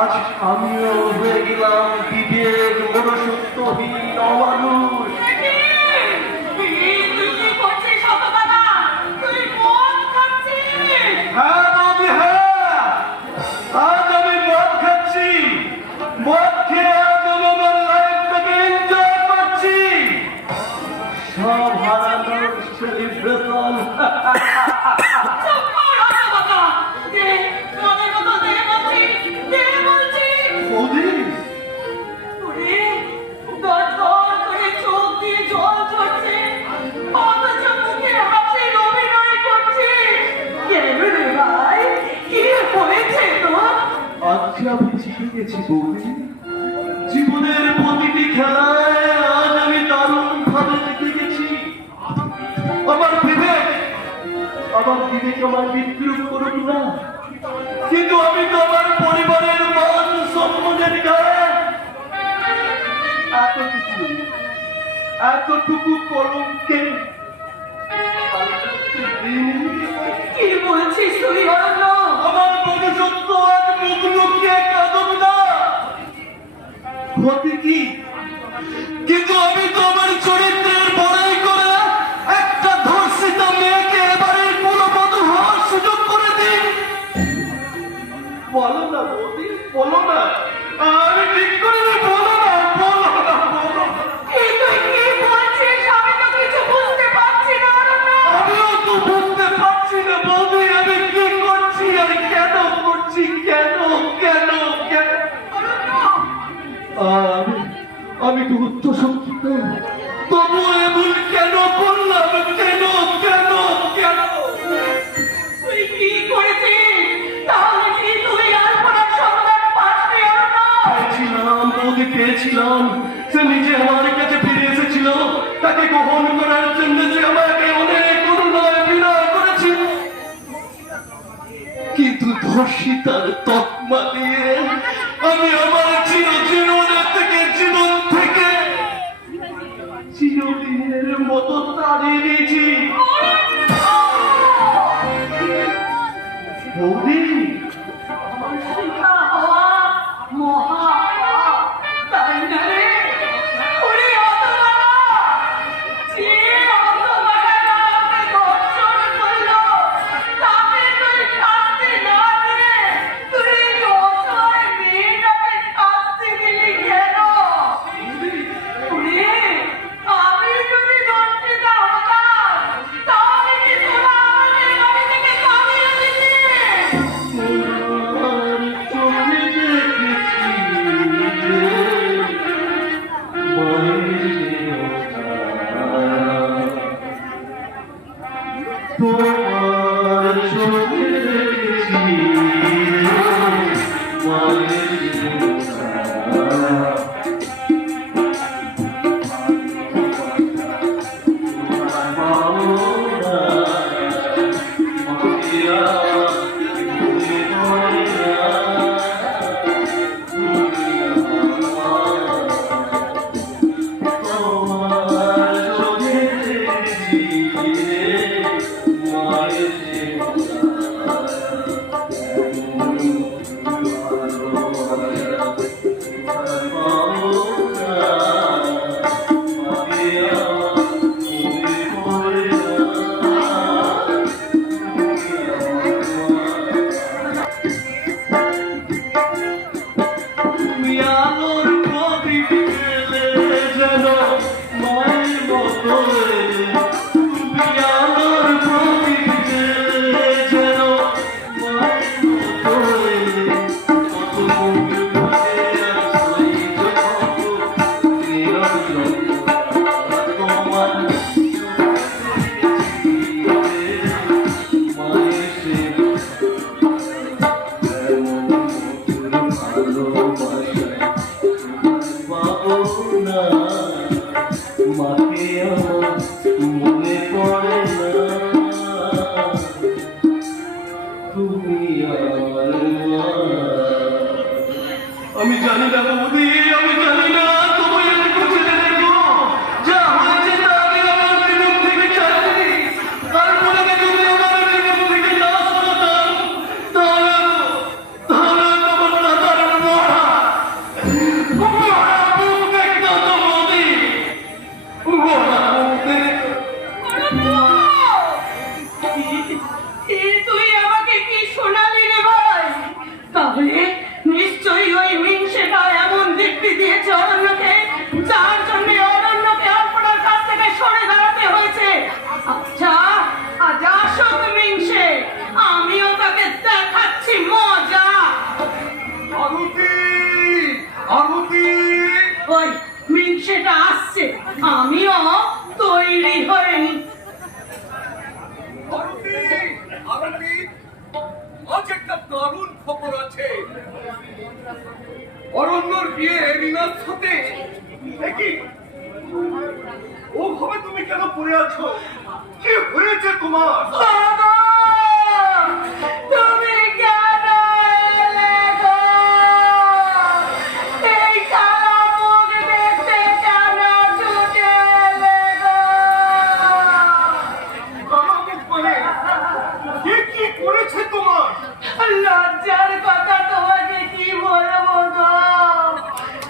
আজ আমিও হয়ে গেলাম বিবেক মনুষ্যত্বহীন অমানুষ। হ্যাঁ বৌদি, হ্যাঁ, আজ আমি মদ খাচ্ছি। মদ খেয়ে আজ আমি আমার লাইফটাকে এনজয় করছি। সব হারানোর সেলিব্রেশন। আজকে আমি জিতে গেছি বৌদি। জীবনের প্রতিটি খেলায় আজ আমি দারুণ ভাবে জিতে গেছি। আমার বিবেক আমার বিদ্রুপ করুক না, কিন্তু আমি তো আমার পরিবারের মান সম্মানের গায়ে এতটুকু কলঙ্কে কি বলছিস তুই? আমার মনুষ্যত্ব আজ মুখ লুকিয়ে কাঁদব না। ক্ষতি কি? কিন্তু আমি তো আমার চরিত্রের বড়াই করে একটা ধর্ষিতা মেয়েকে এবারের কুলবধূ হওয়ার সুযোগ করে দিই। বলো না বৌদি, বলো না, আমি ঠিক করে বলো না, বলো না, বলো না। আমিও তো বুঝতে পারছি না বৌদি, আমি কি করছি আর কেন করছি, কেন কেন কেন? আমি তো উচ্চ শিক্ষিত, তবু এমন কেন করলাম, কেন কেন কেন? তুই কি করেছিস? তাহলে কি তুই আর কোনো সন্ধান পাসনি? পেয়েছিলাম বৌদি, পেয়েছিলাম। সে নিজে আমার কাছে ফিরে এসেছিল। তাকে গ্রহণ করার জন্য সে আমাকে অনেক অনুনয় বিনয় করেছিল, কিন্তু ধর্ষিতার তকমা দিয়ে আমি আমার চিরজীবনের থেকে জীবন থেকে চিরদিনের মতো তাড়িয়ে দিয়েছি। বৌদি, ধর্ষিতা হওয়া মহাপাপ, তাই না রে? ওরে অধমা! যে অধমাটা আমাকে ধর্ষণ করলো, তাকে তুই শাস্তি না দিয়ে তুই এই অসহায় মেয়েটাকে শাস্তি দিলি কেন? ওরে, আমি যদি ধর্ষিতা হতাম, তাহলে কি তোরা আমাকে এই বাড়ি থেকে তাড়িয়ে দিতি? তোমার চোখে দেখেছি আমি জানি না বৌদি, আমি জানি না। তুমি একটু জেনে দেখো, যা হয়েছে তা আমি আমার জীবন থেকে চাইনি। তারপরে যদি আমার জীবন থেকে না সরাতাম, তাহলে আমার দাদার আমিও তৈরি হইনি। আজ একটা দারুণ খবর আছে। অরণ্যর বিয়ে রিনার সাথে। দেখি ওভাবে তুমি কেন পড়ে আছো? কি হয়েছে তোমার? বাবা, তুমি কেন এলে গো? এই কালো মুখ দেখতে কেন ছুটে এলে গো? কালামুখ মানে কে কি করেছে তোমার? লজ্জার কথা তোমাকে কি বলবো গো?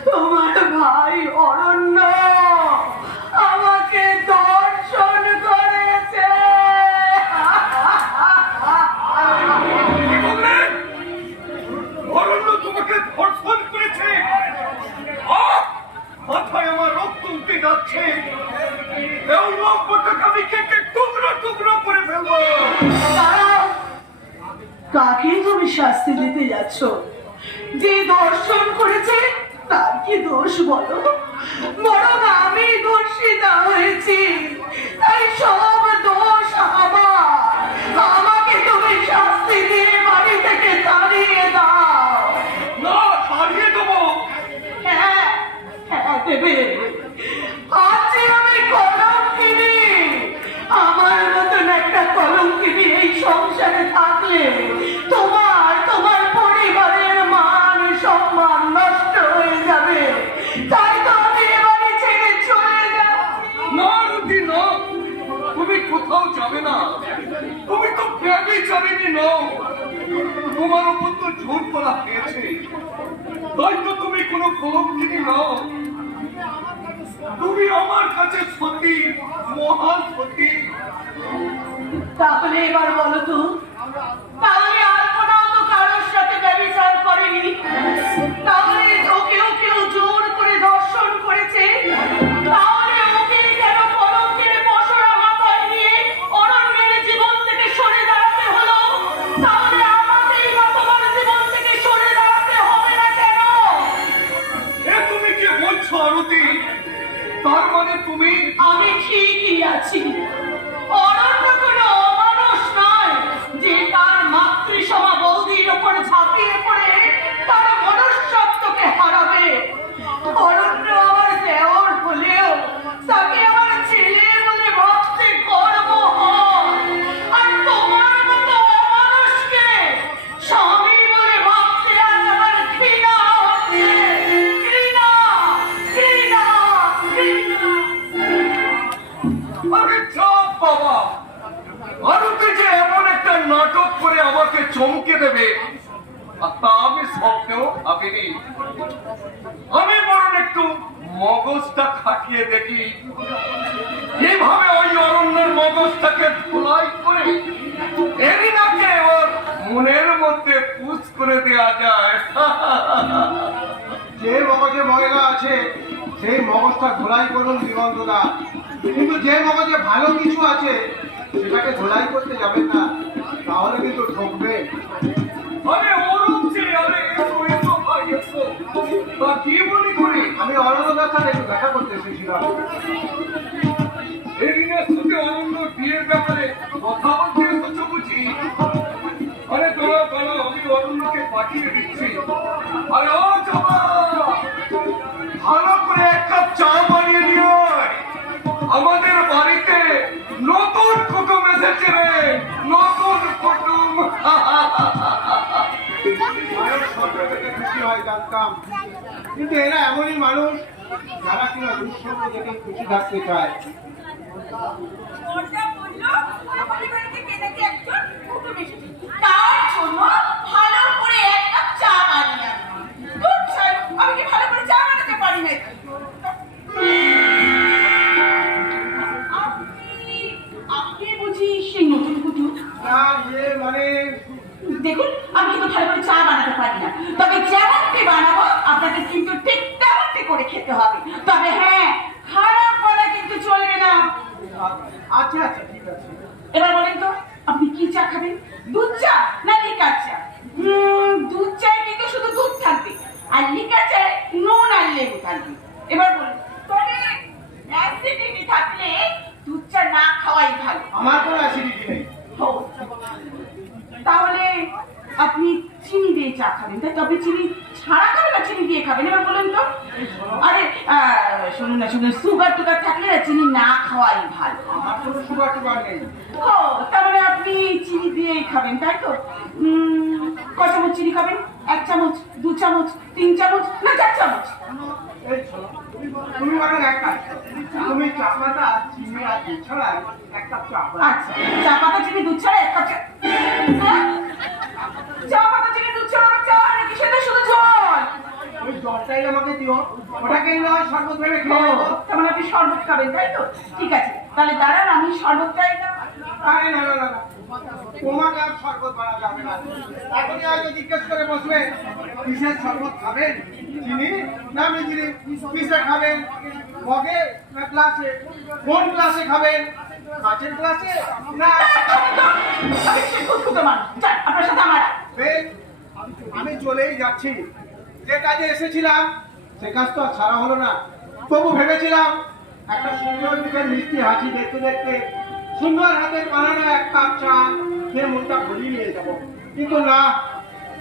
তোমার ভাই অরণ্য আমাকে দর্শন করেছে। কি বললেন? অরণ্য তোমাকে ধর্ষণ করেছে? আহ! মাথায় আমার রক্ত উঠে যাচ্ছে। এই রক্তটাকে আমি কেটে টুকরো টুকরো করে ফেলবো। দাঁড়াও, কাকে তুমি শাস্তি দিতে যাচ্ছ? যে দর্শন করেছে তার কি দোষ বলো? বরং আমি দোষিতা হয়েছি, তাই সব দোষ আমার। আমাকে তুমি শাস্তি দিয়ে বাড়ি থেকে তাড়িয়ে দাও। না, হারিয়ে দেবো। হ্যাঁ, হ্যাঁ দেবে। আজ যে আমি কলঙ্কিনী, আমার মতন একটা কলঙ্কিনী এই সংসারে থাকলে তোমার পরিবারের মান সম্মান নষ্ট হয়ে যাবে। তাই তো আমি এবারে ছেড়ে চলে যাচ্ছি। না রুটি না, তুমি কোথাও যাবে না। তুমি তো ব্যভিচারিণী নও। তোমার উপর তো জোর করা হয়েছে, তাই তো তুমি কোনো কলঙ্কিনী নও। তুমি আমার কাছে সতী, মহান সতী। তাহলে এবার বলো তো, তাহলে আলপনাও তো কারোর সাথে ব্যভিচার করেনি, তাহলে ওকেও কেউ জোর করে দর্শন করেছে, তাহলে ওকে কেন কলঙ্কের পসরা মাথায় নিয়ে অরণ্যের জীবন থেকে সরে দাঁড়াতে হলো? তাহলে আমাকেই বা তোমার জীবন থেকে সরে দাঁড়াতে হবে না কেন? এ তুমি কি বলছো আরতি? তার মানে তুমি আমি ঠিকই আছি। অরণ্য কোনো অমানুষ নয় যে তার মাতৃসভা বৌদির ওপর ঝাঁপিয়ে পড়ে তার মনুষ্যত্বকে হারাবে। অরণ্য আমার দেওর হলেও তাকে আমার ছেলে বলে ভাবতে গর্ব হয়। আর তোমার মতো অমানুষকে স্বামী বলে ভাবতে আজ আমার ঘৃণা হচ্ছে। ঘৃণা, ঘৃণা, ঘৃণা। আরে চাপ বাবা, আরতি যে এমন একটা নাটক করে আমাকে চমকে দেবে আর তা আমি স্বপ্নেও ভাবিনি। আমি বরং একটু মগজটা খাটিয়ে দেখি কিভাবে ওই অরণ্যের মগজটাকে ধুলাই করে এরিনাকে ওর মনের মধ্যে পুষ করে দেয়া যায়। যে মগজে ময়লা আছে সেই মগজটা ধোলাই করুন দিগন্তদা, কিন্তু যে মগজে ভালো কিছু আছে সেটাকে ধোলাই করতে যাবেন না, তাহলে কিন্তু ঠকবে। আরে ওরম যে, আরে এসো এসো ভাই এসো। তা কি মনে করি আমি অরণ্যদার সাথে একটু দেখা করতে এসেছিলাম। এরিনার সাথে অরণ্য বিয়ের ব্যাপারে কথা বলতে এসেছো বুঝি? আরে দাঁড়াও দাঁড়াও, আমি অরণ্যকে পাঠিয়ে দিচ্ছি। আরে ও জমা, ভালো করে এক কাপ চা বানিয়ে নিও। আমাদের বাড়িতে নতুন কুটুম এসেছে রে, নতুন কুটুম। মানুষ স্বপ্ন দেখে খুশি হয় জানতাম, কিন্তু এরা এমনই মানুষ যারা কিনা দুঃস্বপ্ন দেখে খুশি থাকতে চায়। ওটা বললো আমাদের বাড়িতে কে নাকি একজন কুটুম এসেছে, তার জন্য ভালো করে এক কাপ চা বানিয়ে আনলাম। দুধ চাই, আমি কি ভালো করে চা বানাতে পারি নাকি? আপনি বুঝি সেই নতুন কুটুম? না, মানে দেখুন, আমি কিন্তু ভালো করে চা বানাতে পারি না, তবে যেমনটি বানাবো আপনাকে কিন্তু ঠিক তেমনটি করে খেতে হবে। তবে হ্যাঁ, খারাপ করা কিন্তু চলবে না। আচ্ছা আচ্ছা ঠিক আছে। এবার বলেন তো, আপনি কি চা খাবেন? দুধ চা না লিকার চা? দুধ চায় কিন্তু শুধু দুধ থাকবে, আর লিকার চায় নুন আর লেবু থাকবে। এবার বলুন, তবে আপনি চিনি দিয়ে চা খাবেন, তাই তো? আপনি চিনি ছাড়া খাবেন না চিনি দিয়ে খাবেন? এবার বলুন তো। আরে শুনুন না, শুনুন, সুগার টুগার থাকলে না চিনি না খাওয়াই ভালো। আমার কোনো সুগার টুগার নেই। ও, তার মানে আপনি চিনি দিয়েই খাবেন, তাই তো? ক চামচ চিনি খাবেন? 1 চামচ, 2 চামচ, 3 চামচ, না 4 চামচ? এই শোনো, তুমি বরং এক কাজ করো। তুমি চা পাতা চিনি আর দুধ ছাড়াই এক কাপ চা বানাও। আচ্ছা, চা পাতা চিনি দুধ ছাড়া 1 কাপ চা। হ্যাঁ? চা পাতা চিনি দুধ ছাড়া আবার চা নাকি সেটা শুধু জল? ওই জলটাই আমাকে দিও, ওটাকে নয় শরবত ভেবে ও, খেয়ে নেবো। তার মানে আপনি শরবত খাবেন, তাই তো? ঠিক আছে, তাহলে দাঁড়ান, আমি শরবতটাই আরে না না না না, তোমাকে আর শরবত বানা যাবে না। এখনই হয়তো জিজ্ঞেস করে বসবে কিসের শরবত খাবেন, চিনি না মিচিনি, কিসে খাবেন, মগে না গ্লাসে, কোন গ্লাসে খাবেন, কাঁচের গ্লাসে না। আমি সে খুঁতখুঁতে মানুষ। যান, আপনার সাথে আমার বেশ, আমি চলেই যাচ্ছি। যে কাজে এসেছিলাম সে কাজ তো আর ছাড়া হলো না। তবু ভেবেছিলাম একটা সুন্দর মুখের মিষ্টি হাসি দেখতে দেখতে সুন্দর হাতের বানানো এক কাপ চা খেয়ে মনটা ভরিয়ে নিয়ে যাবো, কিন্তু না,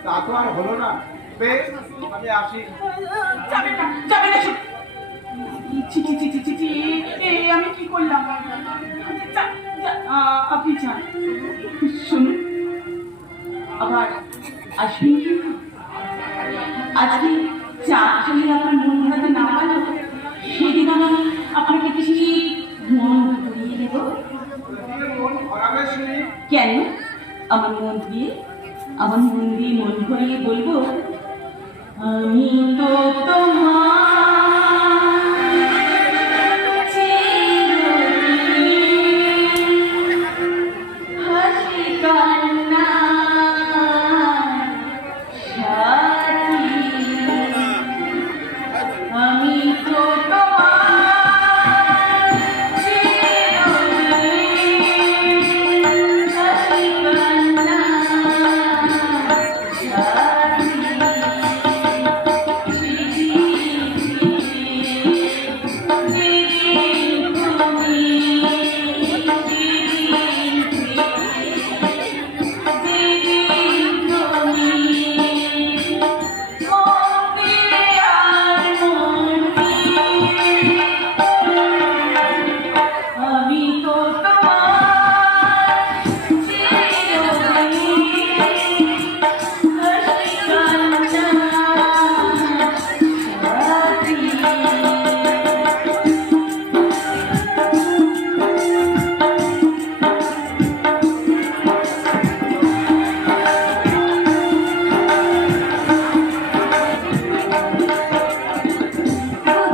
তা তো আর হলো না। বেশ, আমি আসি। যাবেন না, যাবেন না শুধু। ছি ছি ছি ছি ছি ছি, আমি কি করলাম? আপনি যান, শুনুন, আবার আসবেন কিন্তু। আজকে চা যদি আপনার মন হাতে না পারল, সেদিন আমি আপনাকে কিছু মন ঘুরিয়ে দেব। মন ভরাবে শুনি। কেন? আমার মন দিয়ে মন ভরিয়ে বলবো, আমি তো তোমার চিরদিন হাসি কান্নার সাথী। আমি তো তোমার চিরদিন হাসি আমি তো তোমার চিরদিন হাসি কান্নার সাথী।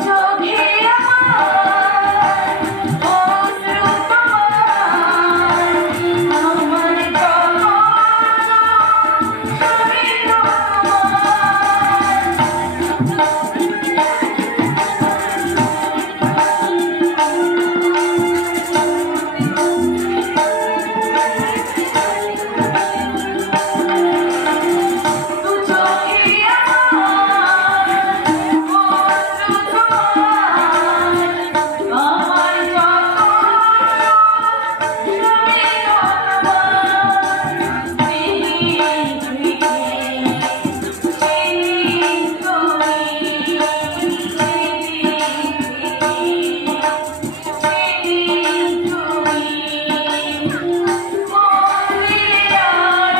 চোখে আমার অশ্রু তোমার, আমার জগৎ শরীর তোমার। দু চোখে আমার অশ্রু তোমার, আমার জগৎ শরীর তোমার। সেদিন থেকে সেদিন তুমি, সেদিন তুমি মন্দিরে আর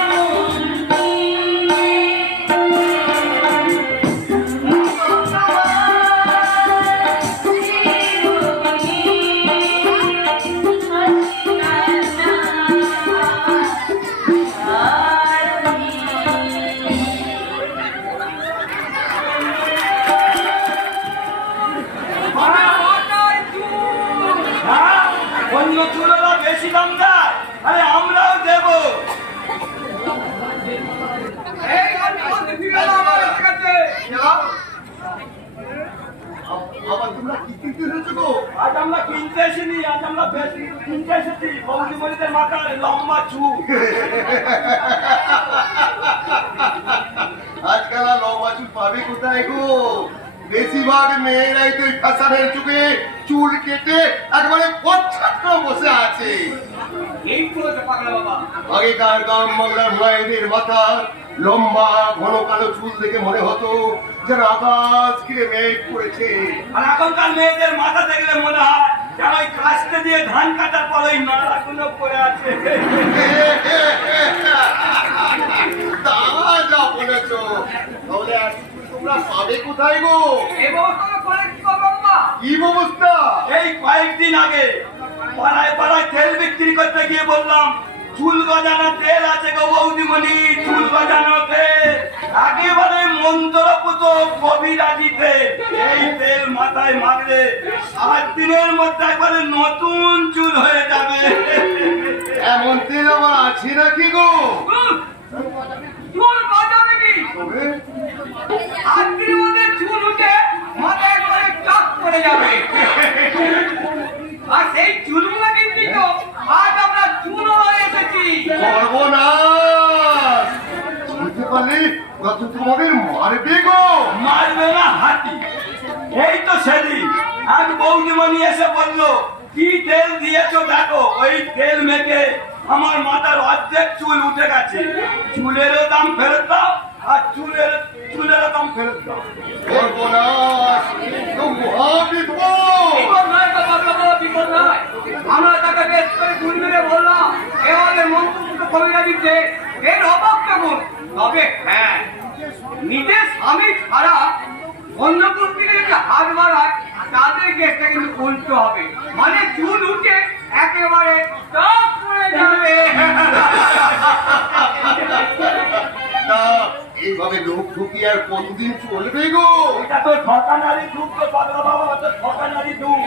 হ্যাঁ, অন্য চুলোরা বেশি দাম দেয়, আরে আমরাও দেবো। এই আমি ফিরে এলাম আমার কাছে। আবার তোমরা কি কিনতে এসেছো গো? আজ আমরা কিনতে এসেছি, আজ আমরা বেশি কিনতে এসেছি। বৌদিমণিদের মাথার লম্বা চুল। আজকাল আর লম্বা চুল পাবে কোথায় গো? বেশিরভাগ মেয়েরাই তো এই ফ্যাশনের যুগে চুল কেটে একেবারে পচ্ছাত্র বসে আছে। ঠিক বলেছে পাগলা বাবা। আগেকার গ্রাম বাংলার মায়েদের মাথা লম্বা ঘন কালো চুল দেখে মনে হতো যেন আকাশ ঘিরে মেঘ পড়েছে। আর এখনকার মেয়েদের মাথা দেখলে মনে হয় যেন ওই কাস্তে দিয়ে ধান কাটার পর ওই নাড়াগুলো পড়ে আছে। তা যা বলেছো, তাহলে আর তোমরা পাবে কোথায় গো? এই ব্যবস্থা করে কি করবো মা? কি ব্যবস্থা? এই কয়েকদিন আগে পাড়ায় পাড়ায় তেল বিক্রি করতে গিয়ে বললাম চুল গজানো তেল আছে গো বৌদিমণি, চুল গজানো তেল, একেবারে মন্ত্রপুত কবিরাজি তেল। এই তেল মাথায় মারলে 7 দিনের মধ্যে একবারে নতুন চুল হয়ে যাবে। এমন তেল আমার আছে নাকি গো? চুল গজাবে কি? তবে 7 দিনের মধ্যে চুল উঠে মাথায় একবারে চাপ পড়ে যাবে। আর সেই চুলগুলো কিন্তু তো আজ আমরা চুল হয়ে এসেছি। সর্বনাশ! বুঝতে পারলে ওরা তো তোমাদের মারবে গো। মারবে না হাতি। এই তো সেদিন এক বৌদিমণি এসে বললো কি তেল দিয়েছো দেখো, ওই তেল মেখে আমার মাথার অর্ধেক চুল উঠে গেছে। চুলেরও দাম ফেরত দাও আর চুলেরও দাম ফেরত দাও। সর্বনাশ! তো মহাবিপদ! বিপদ নয় তো বাবা, বিপদ নয়। আমরা তাকে বেশ করে চুল মেরে বললাম এ আমাদের মন্ত্রপুত কবিরাজি তেল, এর অবাক কেমন। তবে হ্যাঁ, নিজের স্বামী ছাড়া অন্য পুরুষকে যদি হাত বাড়ায় তাদের কেসটা কিন্তু উল্টো হবে, মানে চুল উঠে একেবারে টপ করে যাবে। তা এইভাবে লোক ঢুকিয়ে আর কতদিন চলবে গো? এটা তো ঠকানারি যুগ, তো পাগলা বাবা, তো ঠকানারি যুগ।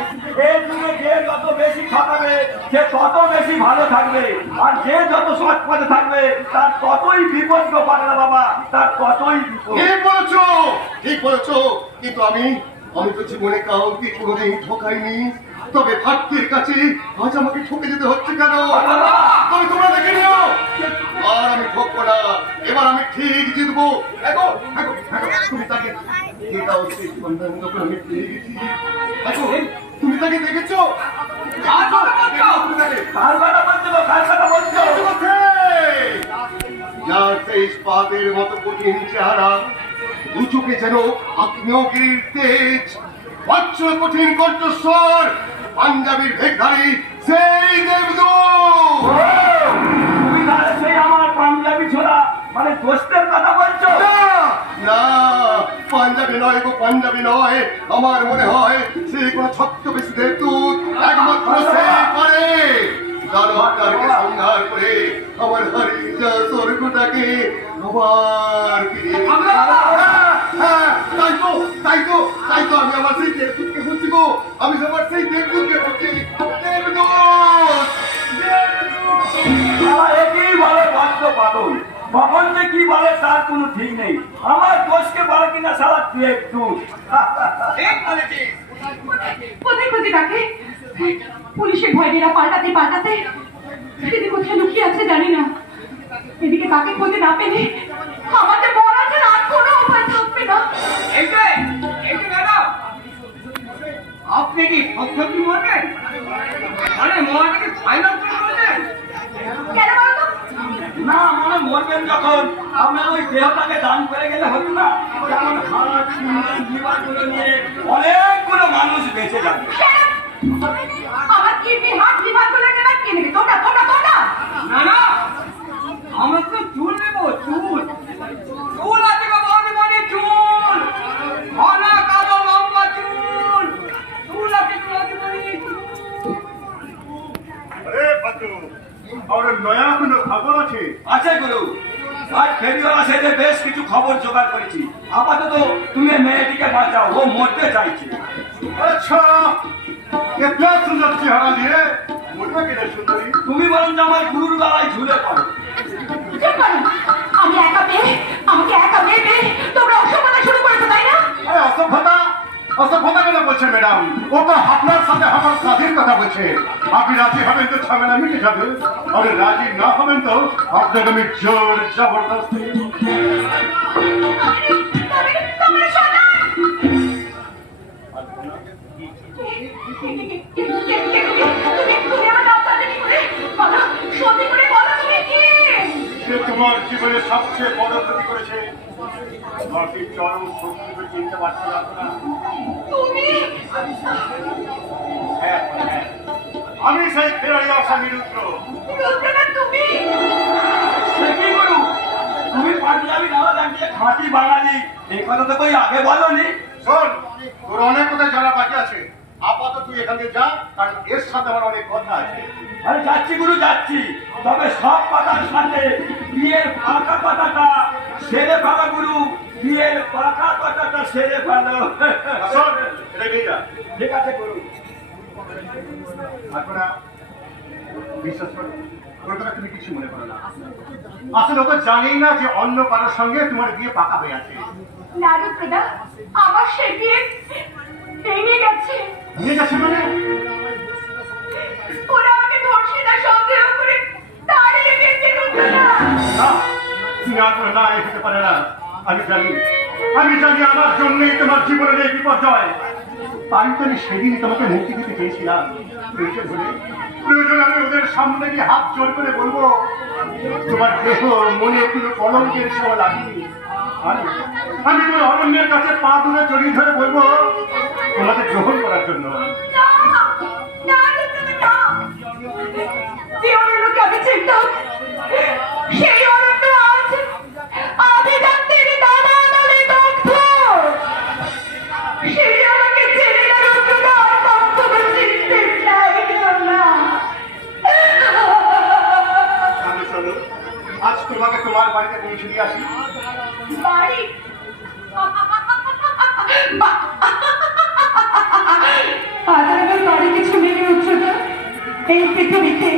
এই যুগে যে যত বেশি ঠকাবে সে তত বেশি ভালো থাকবে, আর যে যত সৎ পথে থাকবে তার ততই বিপদ গো পাগলা বাবা, তার ততই বিপদ। ঠিক বলেছো, ঠিক বলেছো। কিন্তু আমি তো জীবনে কাউকে কোনোদিন ঠকাইনি। তবে ভাগ্যের কাছে আজ আমাকে ঠকে যেতে হচ্ছে কেন? তবে তোমরা দেখে নিও, আর আমি ঠকবো না। এবার আমি ঠিক জিতবো। এগো, এগো, এগো, তুমি তাকে এটাও সেই সন্ধান যখন আমি পেয়ে গেছি। এগো, তুমি তাকে দেখেছো? কার কথা বলছো? কার কথা বলছো গো? কার কথা বলছো? যার সেই ইস্পাতের মতো কঠিন চেহারা, দু চোখে যেন আগ্নেয়গিরির তেজ, বজ্র কঠিন কণ্ঠস্বর, পাঞ্জাবির ভেগধারী সেই দেবদূত। তুমি তাহলে সেই আমার পাঞ্জাবি ছোড়া মানে দোস্তের কথা বলছো? না, পাঞ্জাবি নয় গো, পাঞ্জাবি নয়। আমার মনে হয় সে কোনো ছত্রবেশী দেবদূত, একমাত্র সেই পারে দানবটাকে সংহার করে আমার হারিয়ে যাওয়া স্বর্গটাকে আবার ফিরিয়ে দিতে। হ্যাঁ, তাই তো আমি আমার সেই দেবদূতকে খুঁজছি গো। আমি আমার সেই দেবদূতকে খুঁজছি। দেবদূত! একই বলে ভক্ত পাগল, কখন যে কি বলে তার কোনো ঠিক নেই। আমার দোষকে বলে কিনা সারা দেবদূত। ঠিক বলেছিস। কোথায় কোথায় ডাকে? পুলিশের ভয়রা পাল্টাতে পাল্টাতে দিদি কোথায় লুকিয়ে আছে জানি না। এদিকে কাকে খুঁজে না পেলে আমাদের মরা ছাড়া আর কোনো উপায় থাকবে না। এই যে ম্যাডাম, আপনি কি সত্য কি বলবেন? মানে মরাটাকে ফাইনাল করে বলবেন? কেন বলতো? না, মানে মরবেন যখন আপনার ওই দেহটাকে দান করে গেলে হতো না, যেমন হাড় জীবাণুগুলো নিয়ে অনেকগুলো মানুষ বেঁচে যাবে। আমার কিডনি হার্ট লিভার গুলো নেবা কে নেবে? তোমরা তোমরা তোমরা না না, আমরা তো চুল নেবো, চুল চুল আছে গো বৌদিমণি, চুল ঘন কালো লম্বা চুল, চুল আছে বৌদিমণি, আরে বাচ্চু, আর নয়া কোনো খবর আছে? আছে গুরু। আজ ফেরিওয়ালা সেজে বেশ কিছু খবর জোগাড় করেছি। আপাতত তুমি মেয়েটিকে বাঁচাও, ও মরতে চাইছে। अच्छा, कितना सुंदर चेहरा लिए, मुझे कितना सुंदरी। তুমি বরং আমার গুরুর গলায় ঝুলে পড়ো। চুপ করো। আমি একা পেয়ে আমাকে একা পেয়ে তোমরা অসম্মান শুরু করেছো তাই না? আরে অসভ্যতা কেন বলছে ম্যাডাম? ও তো আপনার সাথে আমার স্বাধীন কথা বলছে। আপনি রাজি হবেন তো ঝামেলা মিটে যাবে, আর রাজি না হবেন তো আপনাকে আমি জোর জবরদস্তি। তোমরা শোনো। তুমি আমার নাম জানতে কি করে? বলো, তোমার জীবনে সবচেয়ে বড় ক্ষতি করেছে তোমাকে চরম শক্তিকে চিনতে পারছিলাম না। তুমি হ্যাঁ, হ্যাঁ, আমি সেই ফেরাই আসা নিরুদ্র। রুদ্রনাথ, তুমি সে কি করু? তুমি পাঞ্জাবি নামা লাগিয়ে খাঁটি বাঙালি, এই কথা তো কই আগে বলনি। শোন, তোর অনেক কথা জানা বাকি আছে। আপাতত তুই এখান থেকে যা, কারণ এর সাথে আমার অনেক কথা আছে। আরে যাচ্ছি গুরু, যাচ্ছি, তবে সব কথার সাথে বিয়ের পাকা কথাটা সেরে ফেলো গুরু, বিয়ের পাকা কথাটা সেরে ফেলো। শোন, এটা নিয়ে যা। ঠিক আছে গুরু। এখন বিশ্বাস করো, ওর কথা তুমি কিছু মনে করো না। আসলে ওকে জানি না যে অন্য কারোর সঙ্গে তোমার বিয়ে পাকা হয়ে আছে। না রুদ্রদা, আমার সে বিয়ে ভেঙে গেছে। নিয়ে যাচ্ছে মানে? ওরা আমাকে ধর্ষিতা সন্দেহ করে তাড়িয়ে দিয়েছে রুদ্রনাথ। না, তুমি আর কোনো না এ হতে পারে না। আমি জানি আমার জন্যই তোমার জীবনের এই বিপর্যয়। তাই তো আমি সেদিন তোমাকে মুক্তি দিতে চেয়েছিলাম। প্রয়োজন আমি ওদের সামনে গিয়ে হাত জোর করে বলবো তোমার দেহ মনে কোনো কলঙ্কের ছোঁয়া লাগেনি। আমি তোমার অরণ্যের কাছে পা তুলে জড়িয়ে ধরে বলবো তোমাকে গ্রহণ করার জন্য। না, না রুদ্রনাথ, না। যে অরণ্যকে আমি চিনতাম, সেই অরণ্য আজ আভিজাত্যের দাবানলে দগ্ধ। সেই আমাকে চেনে না রুদ্রনাথ, কখনো চিনতে চাইল না। আমি চলো, আজ তোমাকে তোমার বাড়িতে পৌঁছে দিয়ে আসি। বাড়ি? আজ আমার বাড়ি কিছু নেই রুদ্রনাথ। এই পৃথিবীতে,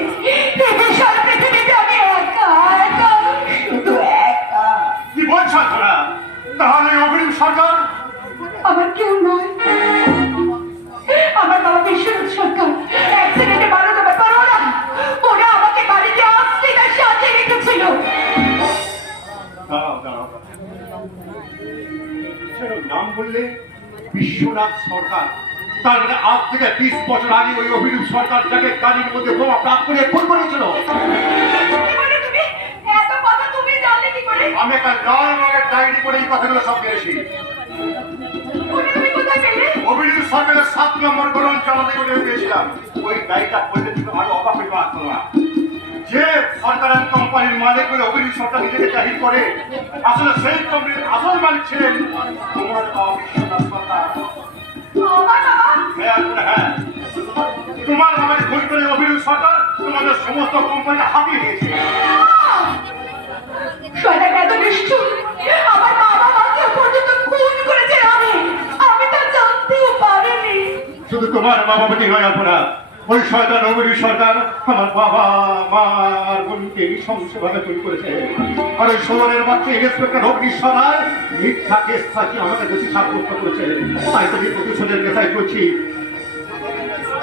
বিশাল পৃথিবীতে আমি একা, একা, শুধু একা। কি বলছো তোরা? তাহলে অগ্রিম সরকার? আমার কেউ নয়, আমার বাবা বিশ্বনাথ সরকার অ্যাক্সিডেন্টে মারা যাবার পর ওরা আমাকে বাড়িতে আসতে না সাথে রেখেছিল। দাঁড়াও, দাঁড়াও। নাম বললে বিশ্বনাথ সরকার। তার মানে আজ থেকে 20 বছর আগে ওই অভিরূপ সরকার যাকে গাড়ির মধ্যে বোমা প্রাপ্ত করে খুন করেছিল। কি বলে তুমি? এত কথা তুমি জানলে কি করে? আমি একটা লাল রঙের ডায়েরি করে এই কথাগুলো সব পেয়েছি। তুমি কোথায় পেলে? অভিরূপ সরকারের 7 নম্বর গরম জমাতে করে পেয়েছিলাম। ওই ডায়েরিটা পড়লে তুমি আরো অবাক হইতে পারতো না। যে সরকারের কোম্পানির মালিক বলে অভিরূপ সরকার নিজেকে জাহির করে, আসলে সেই কোম্পানির আসল মালিক ছিলেন তোমার বাবা বিশ্বনাথ সরকার। আমার বাবা? হ্যাঁ, তোমার বাবার ভুল করে অভিরূপ সরকার তোমাদের সমস্ত কোম্পানি হাতিয়ে নিয়েছে। শয়তান এত নিষ্ঠুর, আমার বাবা মাকে পর্যন্ত খুন করেছে। আমি তা জানতেও পারিনি। শুধু তোমার বাবা বেটি নয় আপনারা, ওই শয়তান অভিরূপ সরকার আমার বাবা মা আর বোনকে নৃশংসভাবে তৈরি করেছে। আর ওই শহরের বাচ্চা ইন্সপেক্টর অগ্নিশ্বর মিথ্যা কেস থাকিয়ে আমাকে দোষী সাব্যস্ত করেছে। তাই তুমি প্রতিশোধের কেসায় করছি।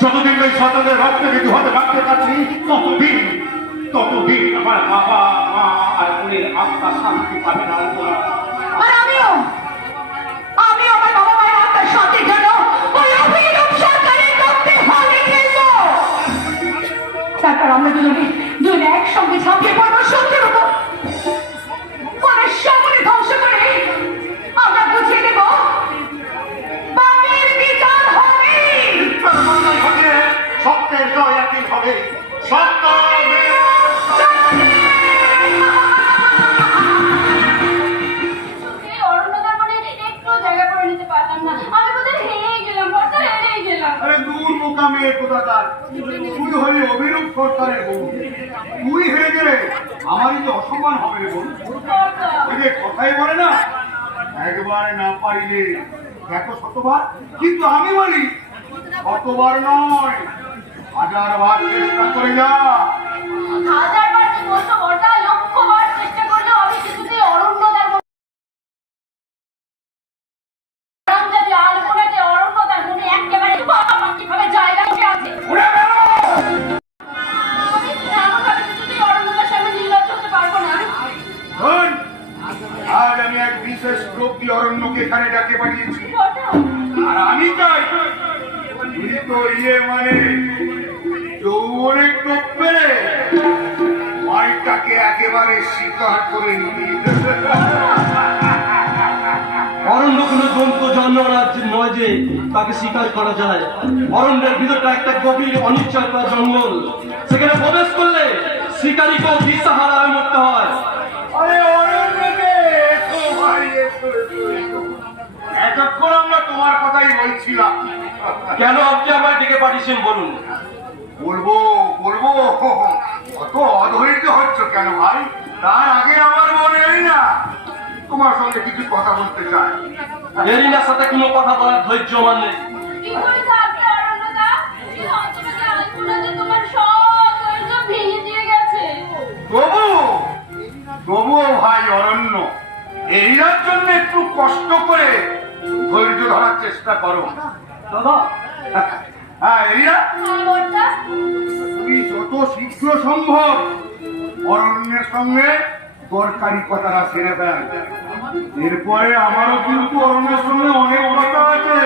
যতদিন ওই শয়তানের রক্তে বিধু হতে রাখতে পারছি, ততদিন আমার বাবা মা আর বোনের আত্মা শান্তি পাবে না। আর আমিও আমার বাবা মায়ের আত্মার শান্তির জন্য ওই অভিরূপ সরকারের রক্তে হলে খেলবো। তারপর আমরা দুজনে একসঙ্গে ঝাঁপিয়ে পড়বো শত্রুর উপর। ওদের সকলে ধ্বংস করে আমরা বুঝিয়ে দেব পাপের বিচার হবে। সত্যের জয় একদিন হবে। সত্য এই অরণ্যতার মনে একটু জায়গা করে নিতে পারলাম না। আমি বোধহয় হেরেই গেলাম, বড্ড হেরেই গেলাম। আরে দূর মোকামে কোথাকার, তুই হলি অভিরূপ সরকারের বউ। তুই হেরে গেলে আমারই যে অসম্মান হবে রে বোন। এদের কথাই বলে না, একবার না পারিলে দেখো শতবার। কিন্তু আমি বলি শতবার নয়, 1000 বার চেষ্টা করে যা। 1000 বার কি বলছো বড়দা? লক্ষ বার চেষ্টা করলেও আমি কিছুতেই অরণ্যতার মনে রামজাদি আলপনাতে অরণ্যতার মনে একেবারে পাকাপাকিভাবে জায়গা করে আছে। আমি এমনভাবে কিছুতেই অরণ্যতার সামনে নির্লজ্জ হতে পারবো না। শোন, আজ আমি এক বিশেষ লোককে অরণ্যকে এখানে ডাকে পাঠিয়েছি। বড়দা, আর আমি চাই তুই তো মানে যৌবনের টোপ পেরে মাইক মনটাকে একেবারে স্বীকার করে নিবি। অরণ্য কোনো জন্তু জানোয়ার নয় যে তাকে শিকার করা যায়। অরণ্যের ভিতরটা একটা গভীর অনিশ্চয়তা জঙ্গল, সেখানে প্রবেশ করলে শিকারীকেও দিশাহারা হয়ে মরতে হয়। আরে অরণ্যকে এসো ভাই, এসো এসো এসো। এতক্ষণ আমরা তোমার কথাই বলছিলাম। কেন আপনি আমায় ডেকে পাঠিয়েছেন বলুন? বলবো বলবো, অত অধৈর্য হচ্ছ কেন ভাই? তার আগে আমার মনে এই না তোমার সঙ্গে কিছু কথা বলতে চাই। এরিনার সাথে কোনো কথা বলার ধৈর্য আমার নেই। কি করে থাকবে অরণ্যদা? এই হতভাগা আলপনা যে তোমার সব ধৈর্য ভেঙে দিয়ে গেছে। তবুও ভাই অরণ্য, এরিনার জন্য একটু কষ্ট করে ধৈর্য ধরার চেষ্টা করো। দাদা, হ্যাঁ এরিনা, বর্দা, তুমি যত শীঘ্র সম্ভব অরণ্যের সঙ্গে দরকারি কথাটা সেরে ফেল। এরপরে আমারও কিন্তু অরণ্যের সঙ্গে অনেক কথা আছে।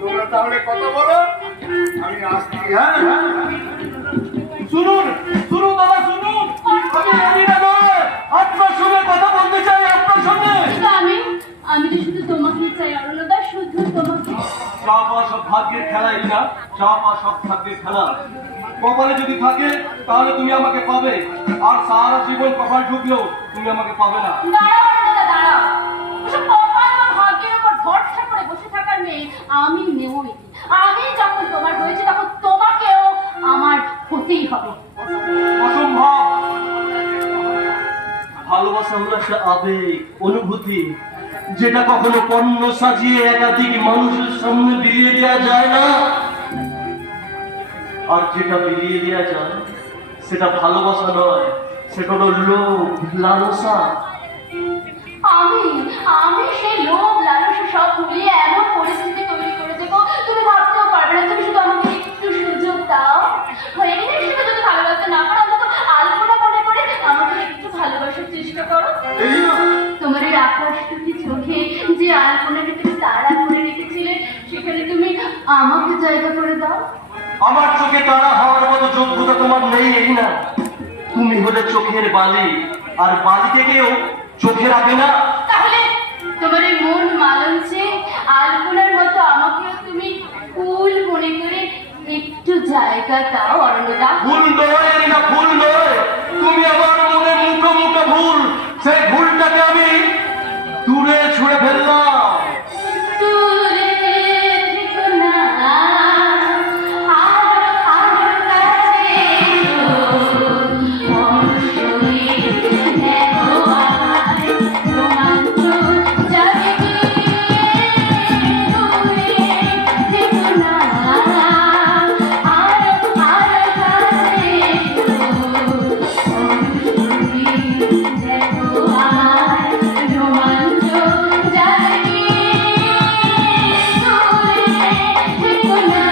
তোমরা তাহলে কথা বলো, আমি আসছি। হ্যাঁ শুনুন শুনুন দাদা শুনুন, আমি এরিনা নয়, আপনার সঙ্গে কথা বলতে চাই আপনার সঙ্গে। কিন্তু আমি যে শুধু তোমাকে চাই অরণ্যদা, শুধু তোমাকে। চা পাওয়া সব ভাগ্যের খেলা এরিনা, চা পাওয়া সব ভাগ্যের খেলা। কপালে যদি থাকে তাহলে তুমি আমাকে পাবে, আর সারা জীবন কপাল ঢুকলেও তুমি আমাকে পাবে না। দাঁড়াও অরণ্যদা, দাঁড়াও। ওসব কপাল বা ভাগ্যের উপর ভরসা করে বসে থাকার মেয়ে আমি নেই। আমি যখন তোমার হয়েছে তখন তোমাকেও আমার হতেই হবে। অসম্ভব। ভালোবাসা হলো একটা আবেগ, অনুভূতি, যেটা কখনো পণ্য সাজিয়ে একাধিক মানুষের সামনে বিলিয়ে দেওয়া যায় না। আর যেটা বিলিয়ে দেওয়া যায় সেটা ভালোবাসা নয়, সেটা হলো লোভ, লালসা। আমি সেই লোভ লালসা সব ভুলিয়ে এমন পরিস্থিতি তৈরি করে দেবো তুমি ভাবতেও পারবে না। তুমি শুধু আমাকে একটু সুযোগ দাও। হয়ে গেলে সেটা যদি ভালোবাসতে না পারো অন্তত আলপনা মনে করে আমাকে একটু ভালোবাসার চেষ্টা করো। তোমার এই আকাশটুকি চোখে যে আলপনার ভিতরে তারা করে রেখেছিলে সেখানে তুমি আমাকে জায়গা করে দাও। আমার চোখে তারা হওয়ার মতো যোগ্যতা তোমার নেই এরিনা। তুমি হলে চোখের বালি, আর বালি থেকেও চোখে রাখে না। তাহলে তোমার এই মন মালঞ্চে আলপনার মতো আমাকেও তুমি ফুল মনে করে একটু জায়গা দাও অরণ্যদা। ভুল নয় এরিনা, ভুল নয়। তুমি আমার মনে মুখে ভুল, সেই ভুলটাকে আমি দূরে ছুঁড়ে ফেললাম। দূরে থেকো না, আর কাছে এসো। অবশ্যই দেখো আমার রোমাঞ্চ জাগে। দূরে থেকো না, আর কাছে এসো। অবশ্যই দেখো আমার রোমাঞ্চ জাগে। দূরে থেকো না।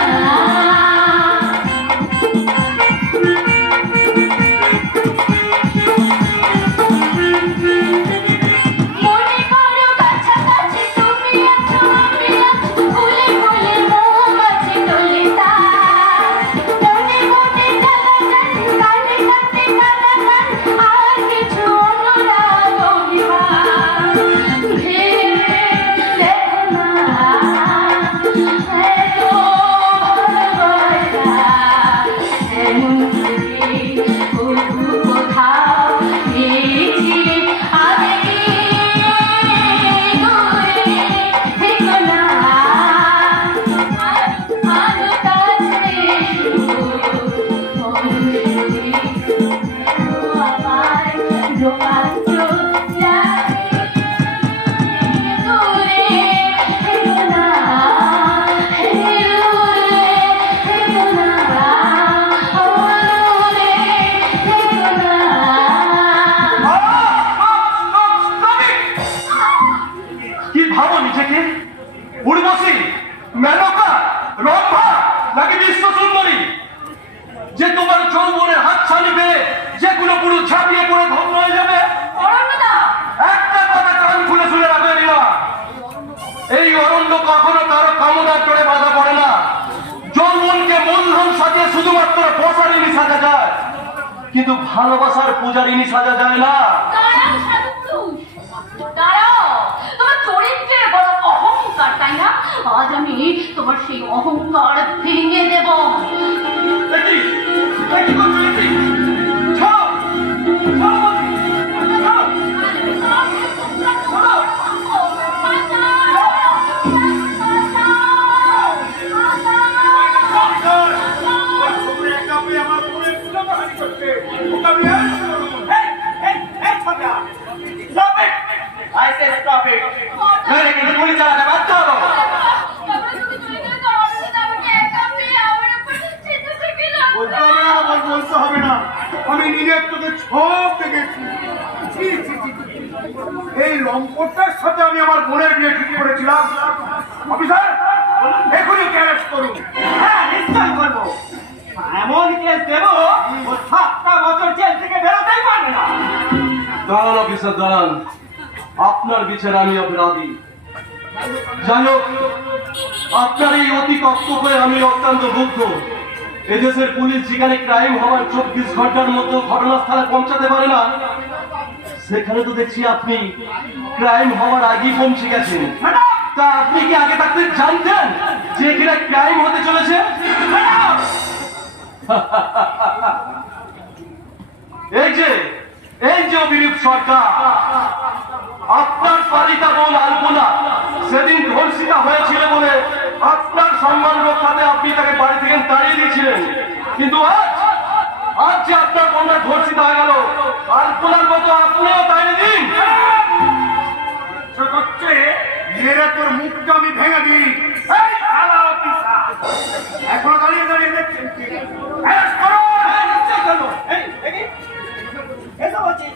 মনে করো কাছাকাছি তুমি আছো, আমি আছি, ভুলে ভুলে মৌমাছি তোলে তার। মনে মনে টানাটানি, কানে কানে টানাটান, আর কিছু অনুরাগ অভিমান। ভেবে দেখো না, এত ভালোবাসা এমন করে তবু কোথাও পেয়েছি আবেগে। দূরে থেকো না, আর কাছে এসো। অবশ্যই দেখো আমার রোমাঞ্চ জাগে। দূরে থেকো না, দূরে থেকো না, দূরে থেকো না। কি ভাবো নিজেকে? উর্বশী, মেনকা, রম্ভা, নাকি বিশ্ব সুন্দরী, যে তোমার যৌবনের হাত ছাড়িবে যে কোনো পুরুষ ঝাঁপিয়ে পড়ে ধন্য হয়ে যাবে? বসারিনী সাজা যায়, কিন্তু ভালোবাসার পূজারিনী সাজা যায় না। দাঁড়াও সাধু পুরুষ, দাঁড়াও। তোমার চরিত্রের বড় অহংকার, তাই না? আজ আমি তোমার সেই অহংকার ভেঙে দেব। দেখি, দেখি তো চলেছি। ছাড়ো, ছাড়ো বলছি, ছাড়ো। I say stop it. নইলে কিন্তু গুলি চালাতে বাধ্য হবো। বলতে হবে না, আমি নিজের চোখে সব দেখেছি। ছি, ছি, ছি, ছি। এই লম্পটটার সাথে আমি আমার বোনের বিয়ে ঠিক করেছিলাম। অফিসার, এখনই অ্যারেস্ট করুন। হ্যাঁ, নিশ্চয় করবো। এমন কেস দেবো, ও 7টা বছর জেল থেকে বেরোতেই পারবে না। দাঁড়ান অফিসার, দাঁড়ান। আপনার বিচারে আমি অপরাধী। যাই হোক, আপনার এই অতি কর্তব্যে আমি অত্যন্ত মুগ্ধ। এদেশের পুলিশ যেখানে ক্রাইম হওয়ার 24 ঘন্টার মধ্যে ঘটনাস্থলে পৌঁছাতে পারে না, সেখানে তো দেখছি আপনি ক্রাইম হওয়ার আগেই পৌঁছে গেছেন। তা আপনি কি আগে থাকতে জানতেন যে এখানে ক্রাইম হতে চলেছে? এই যে অভিরূপ সরকার, আপনার পালিতা বোন আলপনা সেদিন ধর্ষিতা হয়েছিল বলে আপনার সম্মান রক্ষাতে আপনি তাকে বাড়ি থেকে তাড়িয়ে দিয়েছিলেন, কিন্তু আজ যে আপনার বোনটা ধর্ষিত হয়ে গেল, আলপনার মতো আপনিও তাড়িয়ে দিন। করছে মেরে তোর মুখটা আমি ভেঙে দিই। এই শালা অফিসার, এখনো দাঁড়িয়ে দাঁড়িয়ে দেখছেন কি? অ্যারেস্ট করো। হ্যাঁ, নিশ্চয় করবো। এই, দেখি। এসো বলছি।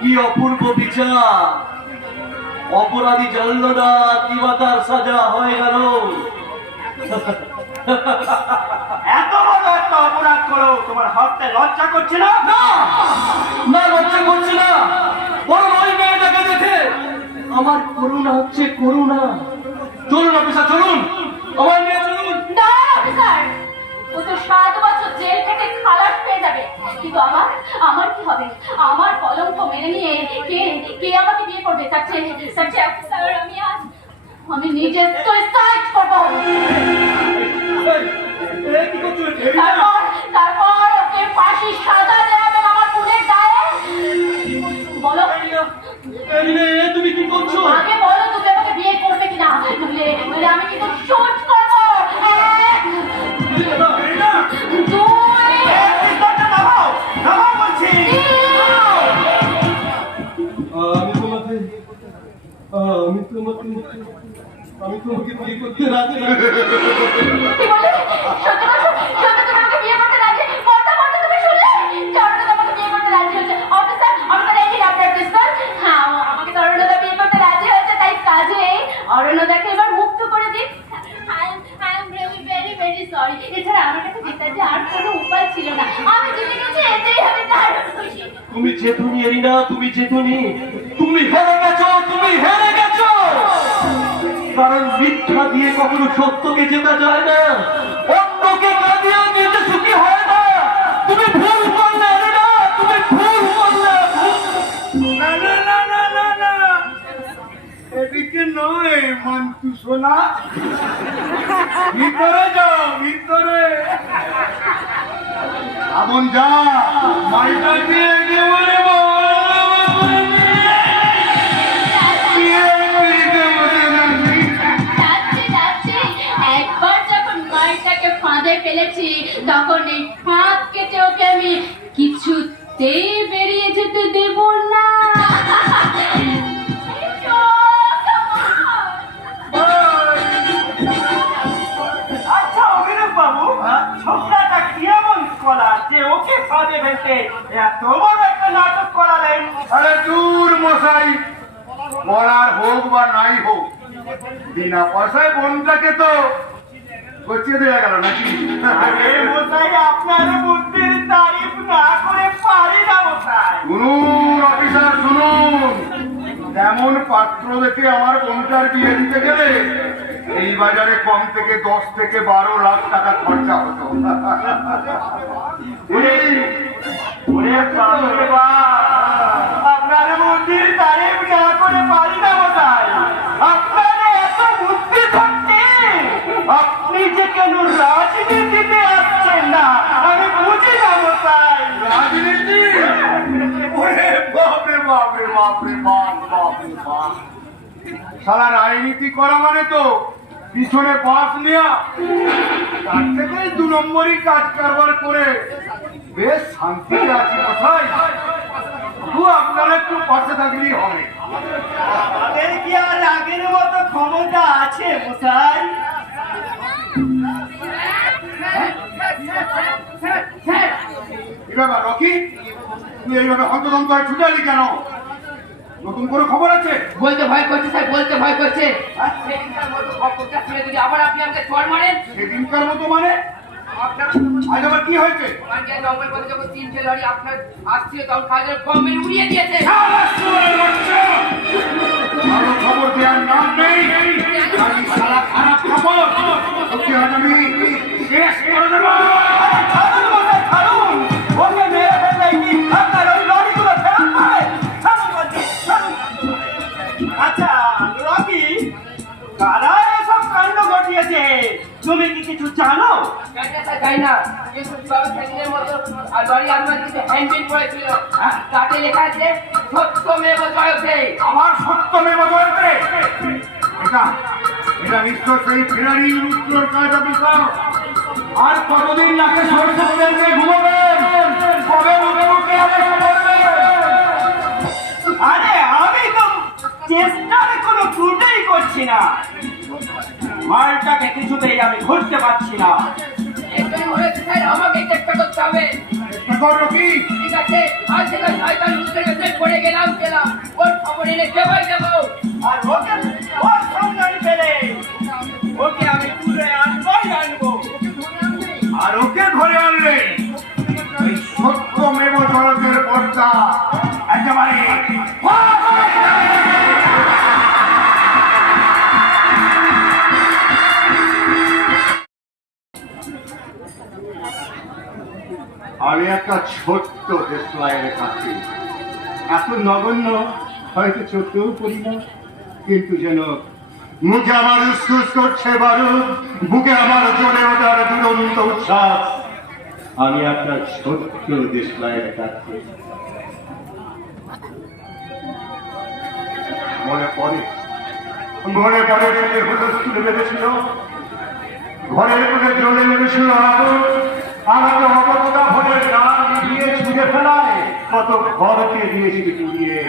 কি অপূর্ব বিচার! অপরাধী জানল না কিবা তার সাজা হয়ে গেল। এত বড় একটা অপরাধ করো, তোমার হাতে লজ্জা করছে না? না না, লজ্জা করছে না, বরং ওই মেয়েটাকে দেখে আমার করুণা হচ্ছে, করুণা। চলুন অফিসার, চলুন, আমার নিয়ে চলুন। দাঁড়ান অফিসার, ও তো 7 বছর জেল থেকে খালাস পেয়ে যাবে, কিন্তু আমার কি হবে? আমার কলঙ্ক মেনে নিয়ে কে আমাকে বিয়ে করবে? তার চেয়ে অফিসার আমি নিজে সুইসাইড করবো। তারপর ওকে ফাঁসির সাজা দেওয়া হবে আমার বোনের গায়ে। বলো তুমি কি করছো? আগে বলো, তুমি আমাকে বিয়ে করবে কিনা? নইলে আমি কিন্তু শুট করবো। আমি তোমাকে বিয়ে করতে রাজি। কি বলে? সত্যি বলছো? সত্যি তুমি আমাকে বিয়ে করতে রাজি? কথা বলতে তুমি শুনলে? অরুণদা আমাকে বিয়ে করতে রাজি হয়েছে। অফিসার, আমাকে রেখে আপনার পিস্তল। হ্যাঁ, আমাকে তো অরুণদা বিয়ে করতে রাজি হয়েছে, তাই কাজে অরুণদাকে এবার মুক্ত করে দিন। I am really very very sorry. এছাড়া আমার কাছে জেতার যে আর কোনো উপায় ছিল না। আমি জিতে গেছি, এতেই আমি দারুণ খুশি। তুমি জেতুনি এরিনা, তুমি জেতুনি, তুমি হেরে গেছো, তুমি হেরে গেছো। কারণ মিথ্যা দিয়ে কখনো সত্যকে জেতা যায় না, অন্যকে কাঁদিয়ে নিজে সুখী হয় না। তুমি ভুল করলে এরিনা, তুমি ভুল করলে। না না না না না না, এদিকে নয় মান্তু সোনা, ভিতরে যাও, ভিতরে। আমন যা, মাইটা দিয়ে গিয়ে বলে একবার যখন মালটাকে ফাঁদে ফেলেছি, তখন এই ফাঁদ কেটে ওকে আমি কিছুতেই বেরিয়ে যেতে দেব না। আচ্ছা অভিনব বাবু, ছোকরাটা কি এমন কলা যে ওকে ফাঁদে ফেলতে এত বড় একটা নাটক করালেন? আরে দূর মশাই, বলার হোক বা নাই হোক, বিনা পয়সায় বোনটাকে তো গচিয়ে দেওয়া গেল নাকি? আরে মশাই, আপনার বুদ্ধির তারিফ না করে পারি না মশাই। শুনুন অফিসার, শুনুন, তেমন পাত্র দেখে আমার বোনটার বিয়ে দিতে গেলে এই বাজারে কম থেকে 10 থেকে 12 লাখ টাকা খরচা হতো। আপনার বুদ্ধির তারিফ না করে পারি না মশাই। আপনার এত বুদ্ধি থাকতে আপনি যে কেন রাজনীতিতে আসছেন না আমি বুঝি না মশাই। রাজনীতি? ওরে বাপরে বাপরে বাপরে বাপ বাপরে বাপ। সারা রাজনীতি করা মানে তো পিছনে বাস নেয়া, তার থেকে 2 নম্বরই কাজ কারবার করে বেশ শান্তিতে আছি মশাই। শুধু আপনারা একটু পাশে থাকলেই হবে। আমাদের কি আর আগের মতো ক্ষমতা আছে মশাই? কি ব্যাপার রকি, তুই এইভাবে হন্তদন্ত হয়ে ছুটে এলি কেন? নতুন করে খবর আছে? বলতে ভয় করছে স্যার, বলতে ভয় করছে। সেদিনকার মতো খবরটা শুনে যদি আবার আপনি আমাকে চড় মারেন। সেদিনকার মতো মানে? আজ আবার কি হয়েছে? আজকে জঙ্গল পথে যখন 3টে লরি আপনার আসছিল তখন খাদের বম্বে উড়িয়ে দিয়েছে। ভালো খবর দেওয়ার নাম নেই, খালি সারা খারাপ খবর। ওকে আজ আমি শেষ করে দেবো। ছাড়ুন মশাই, ছাড়ুন। ওকে মেরে ফেললে কি আপনার ওই লরিগুলো ফেরত পাবে? ছাড়ুন বলছি, ছাড়ুন। আচ্ছা রকি, কারা এসব কাণ্ড ঘটিয়েছে তুমি কি কিছু জানো? যাই না, কিন্তু কিভাবে সেদিনের মতো আর লরি আপনার কিছু হ্যান্ডবিল করেছিল। তাতে লেখা আছে সত্যমেব জয়তে। আমার সত্যমেব জয়তে। এটা এটা নিশ্চয় সেই ফেরারি উত্তর কাজ অফিসার। আর কতদিন নাকে সরষে তেল দিয়ে ঘুমাবেন? কবে উঠে উঠে আদেশ করবেন? আরে আমি তো চেষ্টার কোনো ত্রুটিই করছি না, মালটাকে কিছুতেই আমি ধরতে পারছি না। একজন হয়েছে স্যার, আমাকে চেষ্টা করতে হবে। রকি ঠিক আছে, আজ থেকে শয়তান উত্তর কাছে পড়ে গেলাম ওর খবর এনে দেবই দেবো। আর ওকে ওর সন্ধান পেলে ওকে আমি তুলে আনবই আনবো। আর ওকে ধরে আনলে এই সত্যমেব জয়তের পর্দা একেবারে আমি একটা ছোট্ট দেশলাইয়ের কাছে এত নগণ্য হয়তো চোখেও পড়ি না, কিন্তু যেন মুখে আমার উৎসুস করছে বারুদ, বুকে আমার চলে ওঠার দুরন্ত উচ্ছ্বাস। আমি একটা ছোট্ট দেশলাইয়ের কাছে মনে পড়ে যে হুলস্থুল বেঁধেছিল, ঘরের মধ্যে জ্বলে লেগেছিল আগুন। আমাকে অবতা ভোরের নাম দিয়ে ছুঁড়ে ফেলায় কত ঘরকে দিয়েছি পুড়িয়ে,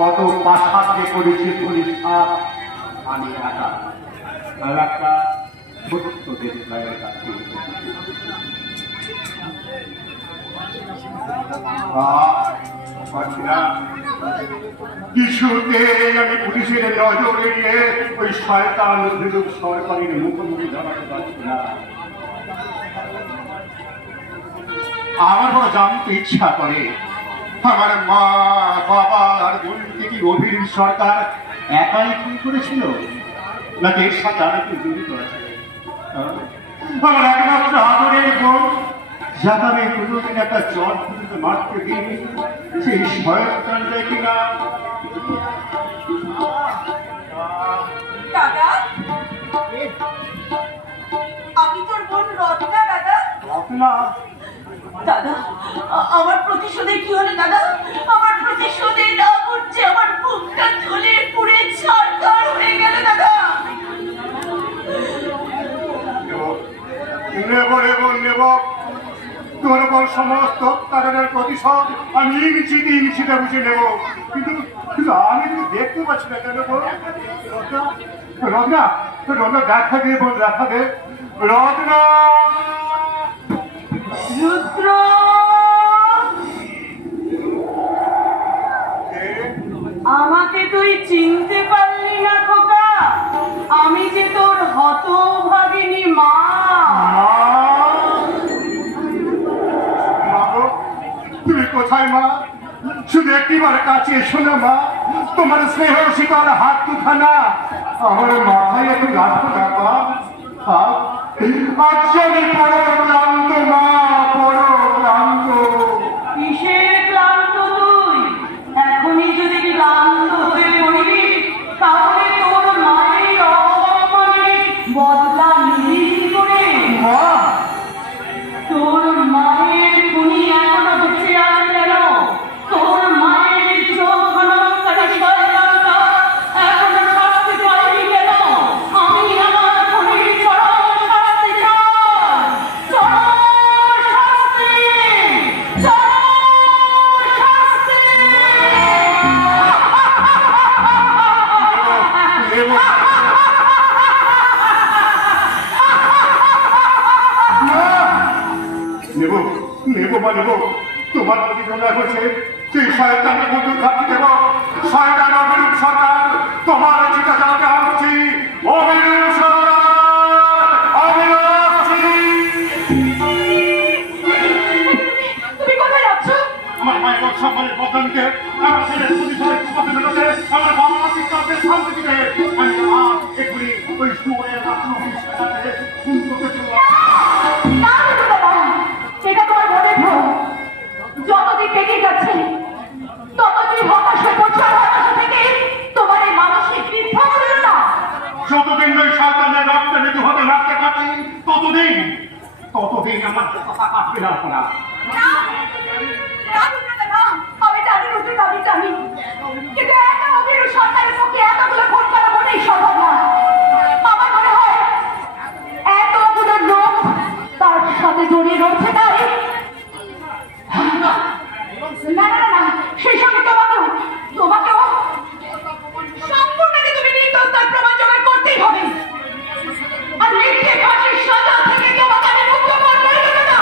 কত পাশাতে করেছি পুলিশ হাত। আমি একা আর একটা ছোট্ট দেশলাইয়ের কাছে কিছুতে আমি পুলিশের নজর এড়িয়ে ওই শয়তান ভিলুক সরকারের মুখোমুখি দাঁড়াতে পারছি না। আমার বড় জানতে ইচ্ছা করে আমার মা বাবা আর বোনকে কি গভীর সরকার একাই খুন করেছিল, নাকি এর সাথে আর একটু জড়িত আছে? আমার একমাত্র আদরের বোন যাকে আমি কোনোদিন একটা জল পর্যন্ত মারতে দিই, সেই শয়তান যায় কিনা। দাদা, আমি তোর বোন রত্না। দাদা রত্না? দাদা, আমার প্রতিশোধের কি হলো দাদা? আমার প্রতিশোধের না করছে, আমার বুকটা জ্বলে পুড়ে ছারখার হয়ে গেল দাদা। নেব তোর উপর সমস্ত অত্যাচারের প্রতিশোধ আমি ইঞ্চিতে বুঝে নেব, কিন্তু আমি তো দেখতে পাচ্ছি না কেন? রত্না রত্না দেখা দে, বোন দেখা দে। রত্না রুদ্র, আমাকে তুই চিনতে পারলি না খোকা? আমি যে তোর হতভাগিনী মা। তুমি কোথায় মা? শুধু একটিবার কাছে এসো না মা, তোমার স্নেহ শীতল হাত দুখানা আমার মাথায় একটু রাখো বাবা। আজ আমি বড় ক্লান্ত মা, বড় ক্লান্ত। কিসের ক্লান্ত তুই? এখনই যদি ক্লান্ত হয়ে পড়ি তাহলে তোর মায়ের অপমানের বদলা নিবি কি করে? মা, তোর মায়ের খুনি এখনো বেঁচে আছে কেন? তোর মায়ের চোখ খননকারী শয়তানটা এখনো শাস্তি পায়নি কেন? আমি আমার খুনির চরম শাস্তি চাই। চরম শাস্তি, চরম শাস্তি। নেব নেব বা নেব, তোমার প্রতি জমা হয়েছে সেই শয়তানকে বন্ধু থাকতে দেব। শয়তান অবিরূপ সরকার, তোমার চিতা জানাতে আসছি। অবিরূপ সরকার, অবিরূপ আসছি। তুমি কোথায় যাচ্ছ? আমার মায়ের সম্মানের বদলানিতে, আমার ছেলের প্রতিশোধের কুপথে মেটাতে, আমার বাবা মাকে কাউকে শান্তি দিতে আমি আজ এগুলি ওই সুরের মাত্র বিশ্বাসে খুন করতে চললাম। না, রুদ্রদা, এটা তোমার মনের ভ্রম। যতদিন বেঁচে যাচ্ছে ততদিন হতাশ হয়ে পড়ছে, আর হতাশা থেকে তোমার এই মানসিক বৃদ্ধা হলো না। যতদিন ওই শয়তানের রক্তে মৃদু হবে রাখতে কাটে, ততদিন আমার কথা কাটবে না আপনারা। না, না, রুদ্রদা, না। আমি জানি, রুদ্রদা, আমি জানি। কিন্তু একা অভিরূপ সরকারের পক্ষে এতগুলো ভোট করা মোটেই সম্ভব না। আমার মনে হয় এতগুলো লোক তার সাথে জড়িয়ে রয়েছে, তাই না, না, না, না, সেই সঙ্গে তোমাকেও সম্পূর্ণকে তুমি নির্দোষ তার প্রমাণ জোগাড় করতেই হবে। আর মিথ্যে ফাঁসির সাজা থেকে তোমাকে আমি মুক্ত করবোই না।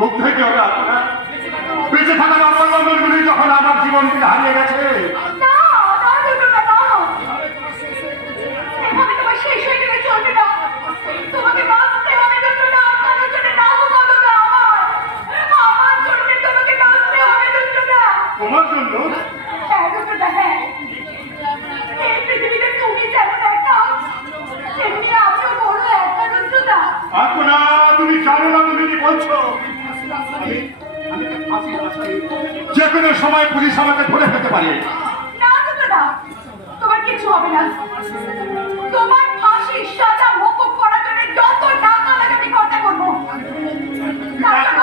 মুক্ত হইতে হবে আপনারা। বেঁচে থাকার অবলম্বনগুলি যখন আমার জীবন থেকে হারিয়ে গেছে, না, না, রুদ্রদা, না। এভাবে তোমার শেষ হয়ে গেলে চলবে না। তোমাকে বাঁচতে হবে, রুদ্রদা। আপনার জন্য না হোক অন্তত আমার জন্য তোমাকে বাঁচতে হবে, রুদ্রদা। তোমার জন্য হ্যাঁ, রুদ্রদা, হ্যাঁ। এই পৃথিবীতে তুমি যেমন একা, তেমনি আমিও বড় একা, রুদ্রদা। আপনারা, তুমি জানো না তুমি কি বলছো। আমি ফাঁসির আসামি। যে কোনো সময় পুলিশ আমাকে ধরে ফেলতে পারে। না, রুদ্রদা, তোমার কিছু হবে না। তোমার ফাঁসির সাজা মকুব করার জন্য যত টাকা লাগে আমি খরচা করবো। তার জন্য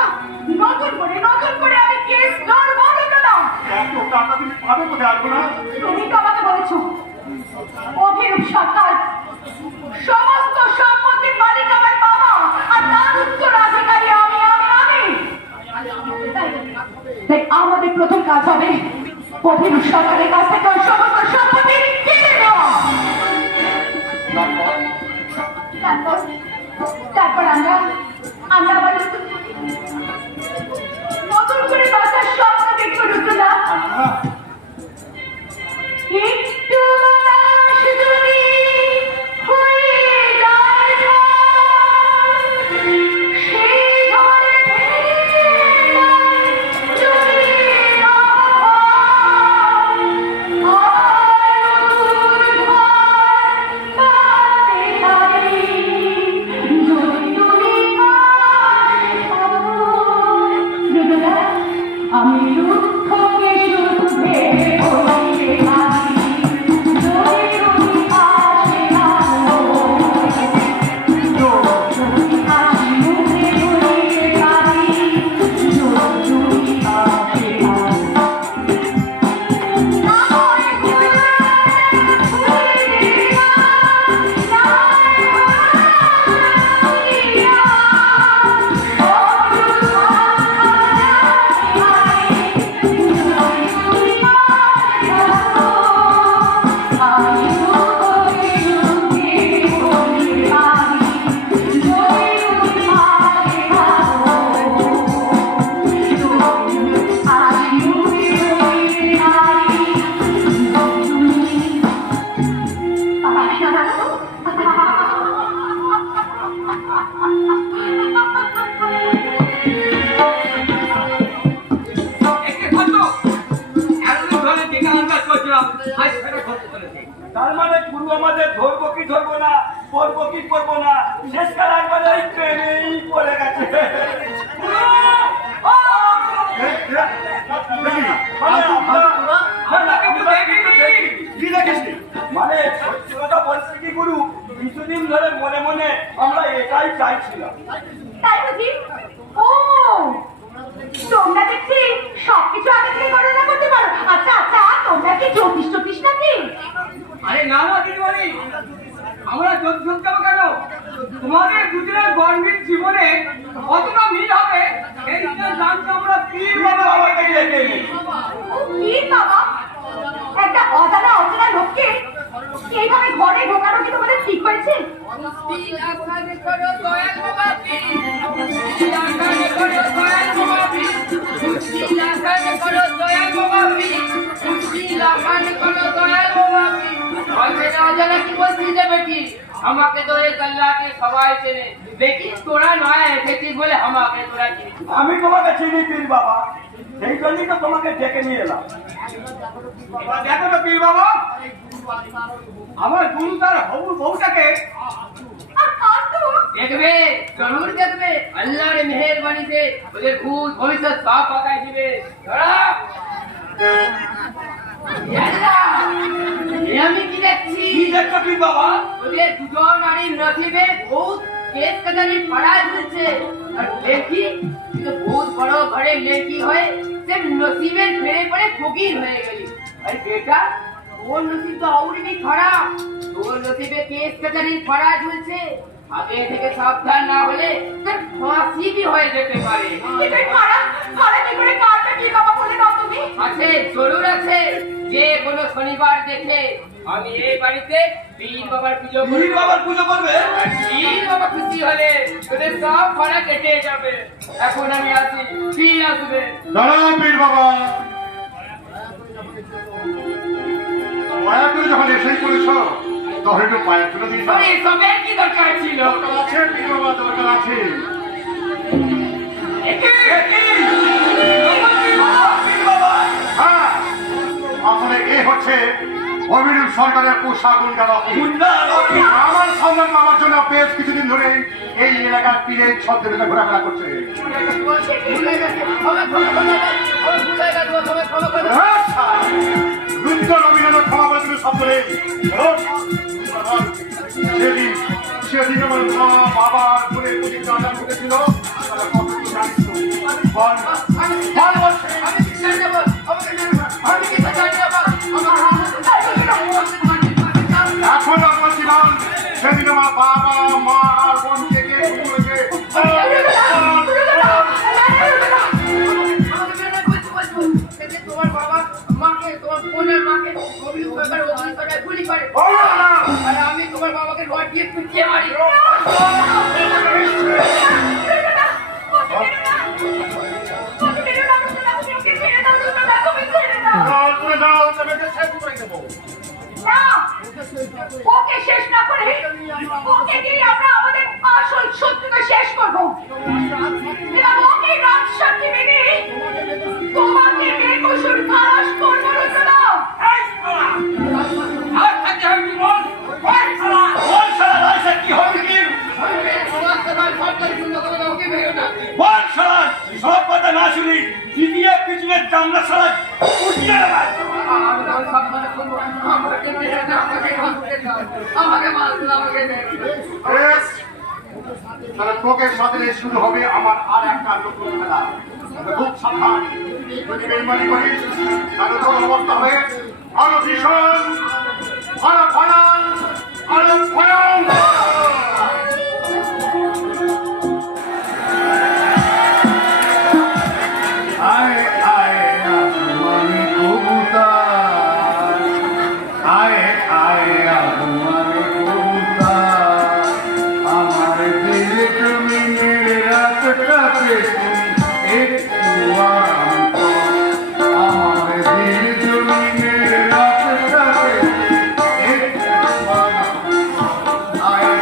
নতুন করে আমি কেস লড়বো, রুদ্রদা। এত টাকা তুমি পাবে কোথায় আসবো না। তুমি তো আমাকে বলেছো অভিরূপ সরকার সমস্ত সম্পত্তির মালিক আমার বাবা, আর তার উত্তরাধিকারী আমি। তাই আমাদের প্রথম কাজ হবে অভিরূপ সরকারের কাছ থেকে ওই সমস্ত সম্পত্তি কেটে নেওয়া। তারপর আমরা আবার নতুন করে বাঁচার স্বপ্ন দেখবো, রুদ্রদা। একটু বাতাস যদি হয়ে যায় ঝড়, সেই ঝড়ে ভেঙে যায় যদি না হয়, আর নতুন ঘর বানাতে পারি যদি তুমি পাশে থাকো। ধরবো কি ধরবো না, পড়বো কি পড়বো না, শেষকাল একবার ওই ট্রেনেই পড়ে গেছে। কি দেখেছি? মানে সত্যি কথা বলছি কি গুরু, কিছুদিন ধরে মনে মনে আমরা এটাই চাইছিলাম। তাই বুঝি? ও, তোমরা দেখছি সবকিছু আগে থেকে গণনা করতে পারো। আচ্ছা আচ্ছা, তোমরা কি জ্যোতিষ টোতিষ নাকি? আরে না না দিদিমণি, আমরা যোগ যাবো কেন? তোমাদের দুজনের গর্ভীর জীবনে কতটা মিল হবে এইটা জানতে আমরা পীর বাবাকে ডেকে নিই। ও, কি বাবা? একটা অজানা অচেনা লোককে এইভাবে ঘরে ঢোকানো কি তোমাদের ঠিক হয়েছে? পীর আখানে করো দয়াল বাবা পীর, পীর আখানে করো দয়াল বাবা পীর, পীর আখানে করো দয়াল বাবা পীর, পীর আখানে করো দয়াল বাবা পীর। অজানা অজানা কি বলছিস রে বেটি? আমাকে তো এই আল্লাহকে সবাই চেনে, দেখিস তোরা নয় এসেছিস বলে আমাকে তোরা চিনিস। আমি তোমাকে চিনি পীর বাবা, সেই জন্যই তো তোমাকে ডেকে নিয়ে এলাম। দেখো তো পীর বাবা, আমার গুরু তার হবু বউটাকে দেখবে, জরুর দেখবে। আল্লাহর মেহেরবানিতে ওদের ভূত ভবিষ্যৎ সব পাকায় দিবে। আমি কি দেখছি? কি দেখছো পীর বাবা? ওদের দুজন নারীর নসিবে বহুত কেস কাজারি পাড়ায় ঝুলছে। আর লেখি কিন্তু বহুত বড় ঘরে লেখি হয়ে সে নসিবের ফেরে পড়ে ফকির হয়ে গেলি। আর বেটা তোর নসিব তো আউরিনি খারাপ, তোর নসিবে কেস কাজারি পাড়ায় ঝুলছে। আগে থেকে সাবধান না হলে তোর ফাঁসি কি হয়ে যেতে পারে। এটাই খারাপ, খারাপ কি করে কাটবে কি বাবা বলে দাও তুমি? আছে, জরুর আছে। যে কোনো শনিবার দেখে আমি এই বাড়িতে পীর বাবার পুজো করি। পীর বাবার পুজো করবে? পীর বাবা খুশি হলে তোদের সব খরা কেটে যাবে। এখন আমি আসি, পীর আসবে। দাঁড়াও পীর বাবা, মায়া করে যখন এসেই করেছ তখন একটু পায়ের তুলে দিস। আরে এসবের কি দরকার ছিল? দরকার আছে পীর বাবা, দরকার আছে। হ্যাঁ, আসলে এ হচ্ছে অভিরূপ সরকারের পোশাক আমার সম্মান আমার জন্য বেশ কিছুদিন ধরে এই এলাকার পীরের ছদ্মবেশে ঘোরাফেরা করছে। রুদ্র রবীন্দ্রনাথ ক্ষমা করে তুমি শব্দ নেই। সেদিন সেদিন আমার মা বাবার ঘুরে প্রতিটা আদান ঘটেছিল, তারা কতটুকু জানিস তো? বল, বল বলছে। এখন আমার জীবন সেদিন আমার বাবা মা আর বোনকে কে খুন করেছে? তোমার বাবা মাকে, তোমার বোনের মাকে অভিযোগ সরকার অভিযোগ গুলি করে। আর আমি তোমার বাবাকে রড দিয়ে পিটিয়ে মারি। না, ওকে শেষ না করে ওকে দিয়ে আমরা আমাদের আসল শত্রুকে শেষ করবো। এবং ওকে রাজসাক্ষী মেনে তোমাকে বেকসুর খালাস করবো রচনা। আর থাকতে হবে কি বল? বল শালা, রাইসা কি হবে কি? বল শালা, সব কথা না শুনি দ্বিতীয় পিছনে চামড়া শালা উঠিয়ে দেবে। বেশ, তাহলে তোকে সাথে শুরু হবে আমার আর একটা নতুন খেলা। তবে খুব সাবধান, যদি বেইমানি করিস তাহলে তোর অবস্থা হবে আরো ভীষণ, আরো ভয়ান, আরো ভয়ঙ্কর। আয় আয় আসমানি কবুতর, আয় আয় আসমানি কবুতর, আমার দিল জমিনের রাতটাতে তুই একটু আরাম কর। আমার দিল জমিনের রাতটাতে তুই একটু আরাম কর। আয়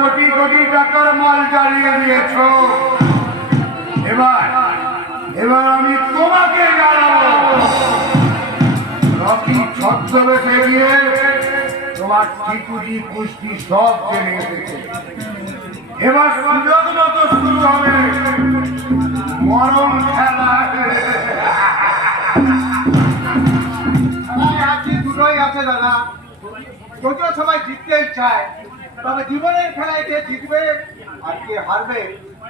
কোটি কোটি টাকার মাল জ্বালিয়ে দিয়েছ। এবার এবার আমি তোমাকে জ্বালাবো। রকি ছদ্মবেশে গিয়ে তোমার ঠিকুটি পুষ্টি সব জেনে এসেছে। এবার সুযোগ মতো শুরু হবে মরণ খেলা। আজকে দুটোই আছে দাদা, যদিও সবাই জিততেই চায়, তবে জীবনের খেলায় কে জিতবে আর কে হারবে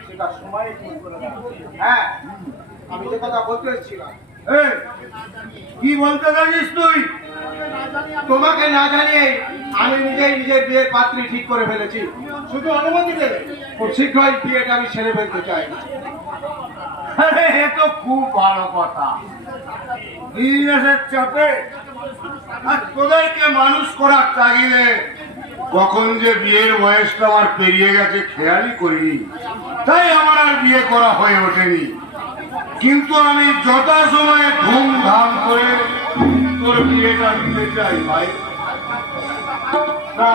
সেটা সময় ঠিক করে দেবে। হ্যাঁ, আমি যে কথা বলতে এসেছিলাম, এই, কি বলতে চাইছিস তুই? তোমাকে না জানিয়ে আমি নিজেই নিজের বিয়ের পাত্রী ঠিক করে ফেলেছি। শুধু অনুমতি দেবে, খুব শীঘ্রই বিয়েটা আমি সেরে ফেলতে চাই। আরে এ তো খুব ভালো কথা। বিজনেসের চাপে আর তোদেরকে মানুষ করার তাগিদে কখন যে বিয়ের বয়সটা আমার পেরিয়ে গেছে খেয়ালই করিনি, তাই আমার আর বিয়ে করা হয়ে ওঠেনি। কিন্তু আমি যথাসময়ে ধুমধাম করে তোর বিয়েটা দিতে চাই ভাই। তা,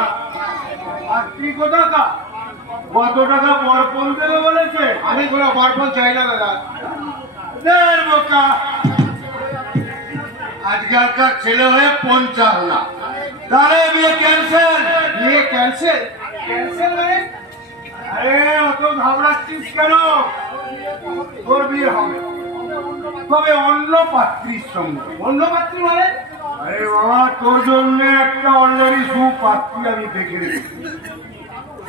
আর তুই কোথাকা? কত টাকা বরপণ দেবে বলেছে? আমি কোনো বরপণ চাই না দাদা। দের বোকা, আজকালকার ছেলে হয়ে 50 না, তাহলে বিয়ে ক্যান্সেল। বিয়ে ক্যান্সেল? ক্যান্সেল মানে? আরে অত ঘাবড়াচ্ছিস কেন? তোর বিয়ে হবে, তবে অন্য পাত্রীর সঙ্গে। অন্য পাত্রী মানে? আরে বাবা, তোর জন্য একটা অলরেডি সুপাত্রী আমি দেখে রেখেছি।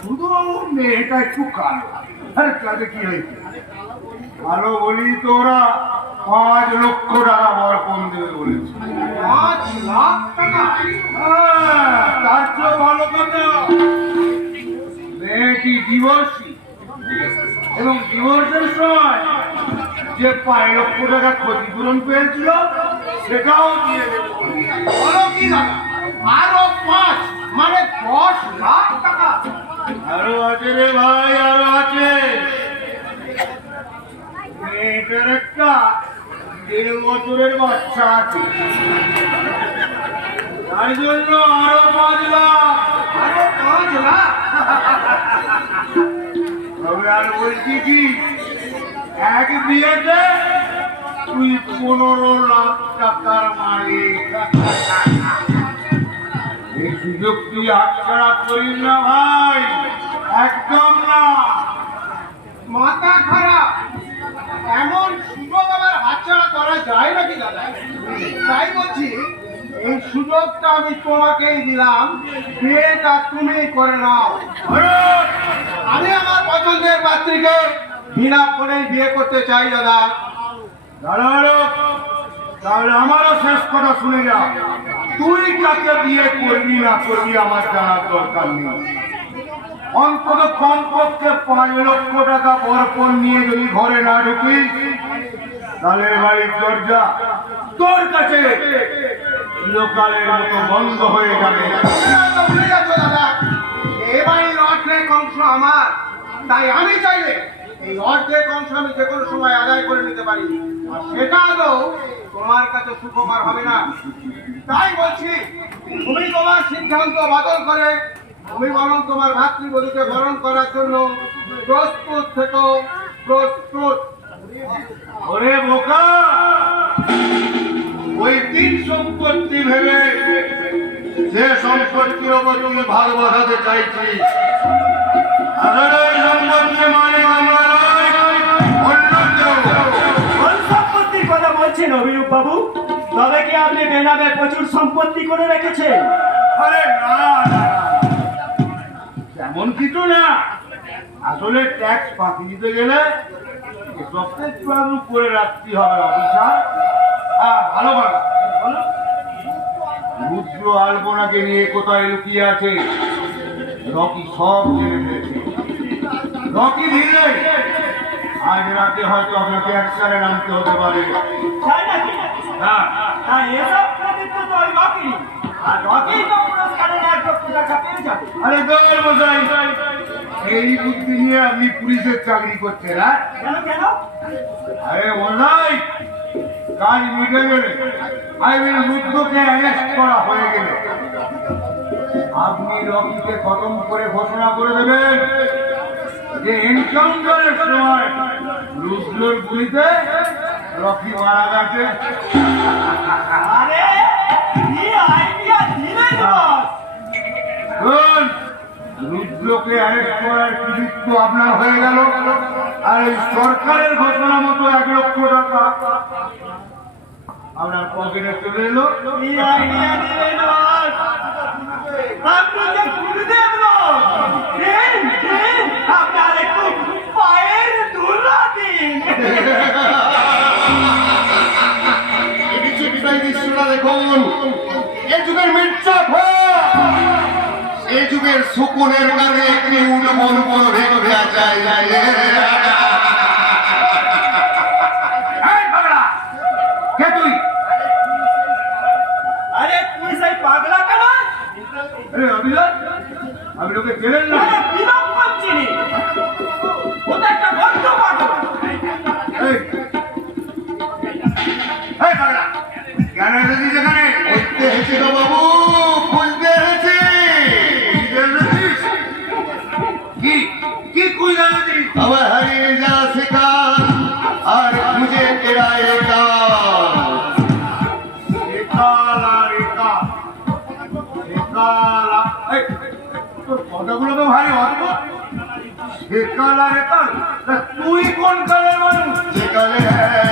শুধু মেয়েটা একটু কালো। আরে তাতে কি হয়েছে? ভালো বলি তোরা 5 লক্ষ টাকা বরপণ দেবে বলেছে। 5 লাখ টাকা? হ্যাঁ, তার চেয়ে ভালো কথা, মেয়েটি ডিভোর্সি এবং ডিভোর্সের সময় যে 5 লক্ষ টাকা ক্ষতিপূরণ পেয়েছিল সেটাও দিয়ে দেবে। বলো কি দাদা, আরো 5 মানে 10 লাখ টাকা? আরো আছে রে ভাই, আরো আছে। মেয়েটার একটা 1.5 বছরের বাচ্চা আছে, তার জন্য আরো 5 লাখ। আরো 5 লাখ? তবে আর বলছি কি, এক বিয়েতে তুই 15 লাখ টাকার মালিক। এই সুযোগ তুই হাতছাড়া করিস না ভাই, একদম না। মাথা খারাপ, এমন সুযোগ আবার হাতছাড়া করা যায় নাকি দাদা? তাই বলছি, এই সুযোগটা আমি তোমাকেই দিলাম, বিয়েটা তুমি করে নাও। আমি আমার পছন্দের পাত্রীকে বিনা ফোনে বিয়ে করতে চাই দাদা। দাঁড়ালো, তাহলে আমারও শেষ কথা শুনে যা। তুই কাকে বিয়ে করবি না করবি আমার জানার দরকার নেই। অন্তত কমপক্ষে 5 লক্ষ টাকা বরপণ নিয়ে যদি ঘরে না ঢুকিস, তাহলে বাড়ির দরজা তোর কাছে চিরকালের মতো বন্ধ হয়ে যাবে। ভুলে যাচ্ছ দাদা, এ বাড়ির অর্ধেক অংশ আমার, তাই আমি চাইলে এই অর্ধেক অংশ আমি যে কোনো সময় আদায় করে নিতে পারি, আর সেটা আদৌ তোমার কাছে সুখকর হবে না। তাই বলছি, তুমি তোমার সিদ্ধান্ত বদল করে তুমি বরং তোমার ভাতৃবধূকে বরণ করার জন্য প্রস্তুত থেকো, প্রস্তুত। ওরে বোকা, ওই 3 সম্পত্তি ভেবে যে সম্পত্তির ওপর তুমি ভাগ বসাতে চাইছিস, আসলে ওই সম্পত্তি মানে আমরা নয়, অন্য কেউ। কোন সম্পত্তির কথা বলছেন অভিরূপ বাবু? তবে কি আপনি বেনামে প্রচুর সম্পত্তি করে রেখেছেন? আরে না না, তেমন কিছু না। আসলে ট্যাক্স ফাঁকি দিতে গেলে এসবকে একটু আধটু করে রাখতে হবে অফিসার। হ্যাঁ, ভালো ভালো বলো। রুদ্র আলপনাকে নিয়ে কোথায় লুকিয়ে আছে রকি সব জেনে ফেলেছে। রকি ভিড়ে আজ রাতে হয়তো আপনাকে অ্যাকশনে নামতে হতে পারে। তাই নাকি? হ্যাঁ, হ্যাঁ, এসব কৃতিত্ব তো ওই রকি, আর রকি তো পুরস্কারের 1 লক্ষ টাকা পেয়ে যাবে। আরে দলের মশাই, এই বুদ্ধি নিয়ে আপনি পুলিশের চাকরি করছেন? হ্যাঁ, কেন কেন? আরে মশাই, কাজ মিটে গেলে রুদ্রকে অ্যারেস্ট করা হয়ে গেলে আপনি রকিকে খতম করে ঘোষণা করে দেবেন যে এনকাউন্টারের সময় রুদ্রর গুলিতে রকি মারা গেছে। আরে কি আইডিয়া দিলেন বস? শুন, রুদ্রকে অ্যারেস্ট করার কৃতিত্ব আপনার হয়ে গেল, আর এই সরকারের ঘোষণা মতো 1 লক্ষ টাকা আপনার পকেটে চলে এলো। কি আইডিয়া দিলেন বস? আপনি যে গুরুদেব লোক, দিন দিন আপনার একটু পায়ের ধুলো দিন। দেখুন, এ যুগের মির্জাফর, এ যুগের শকুনের কাছে একটি উন্মন করে দেওয়া যায়। এই পাগলা, কে তুই? আরে তুই সেই পাগলা কেন? আরে অভিলাষ, আমি লোকে চেনেন না। আরে বিলম্বন চিনি, ওটা একটা বদ্ধ পাগল। এই এই পাগলা, কেন এসেছিস এখানে? বলতে হয়েছে গো বাবু, বলতে হয়েছে। কি কি কুই জানিস? আমার হারিয়ে যা শিকার আর খুঁজে ফেরায় কার। একাল আর একাল, একাল আর- এই, তোর কথাগুলো তো ভারী অদ্ভুত। একাল আর একাল, তা তুই কোন কালের মানুষ? যেকালে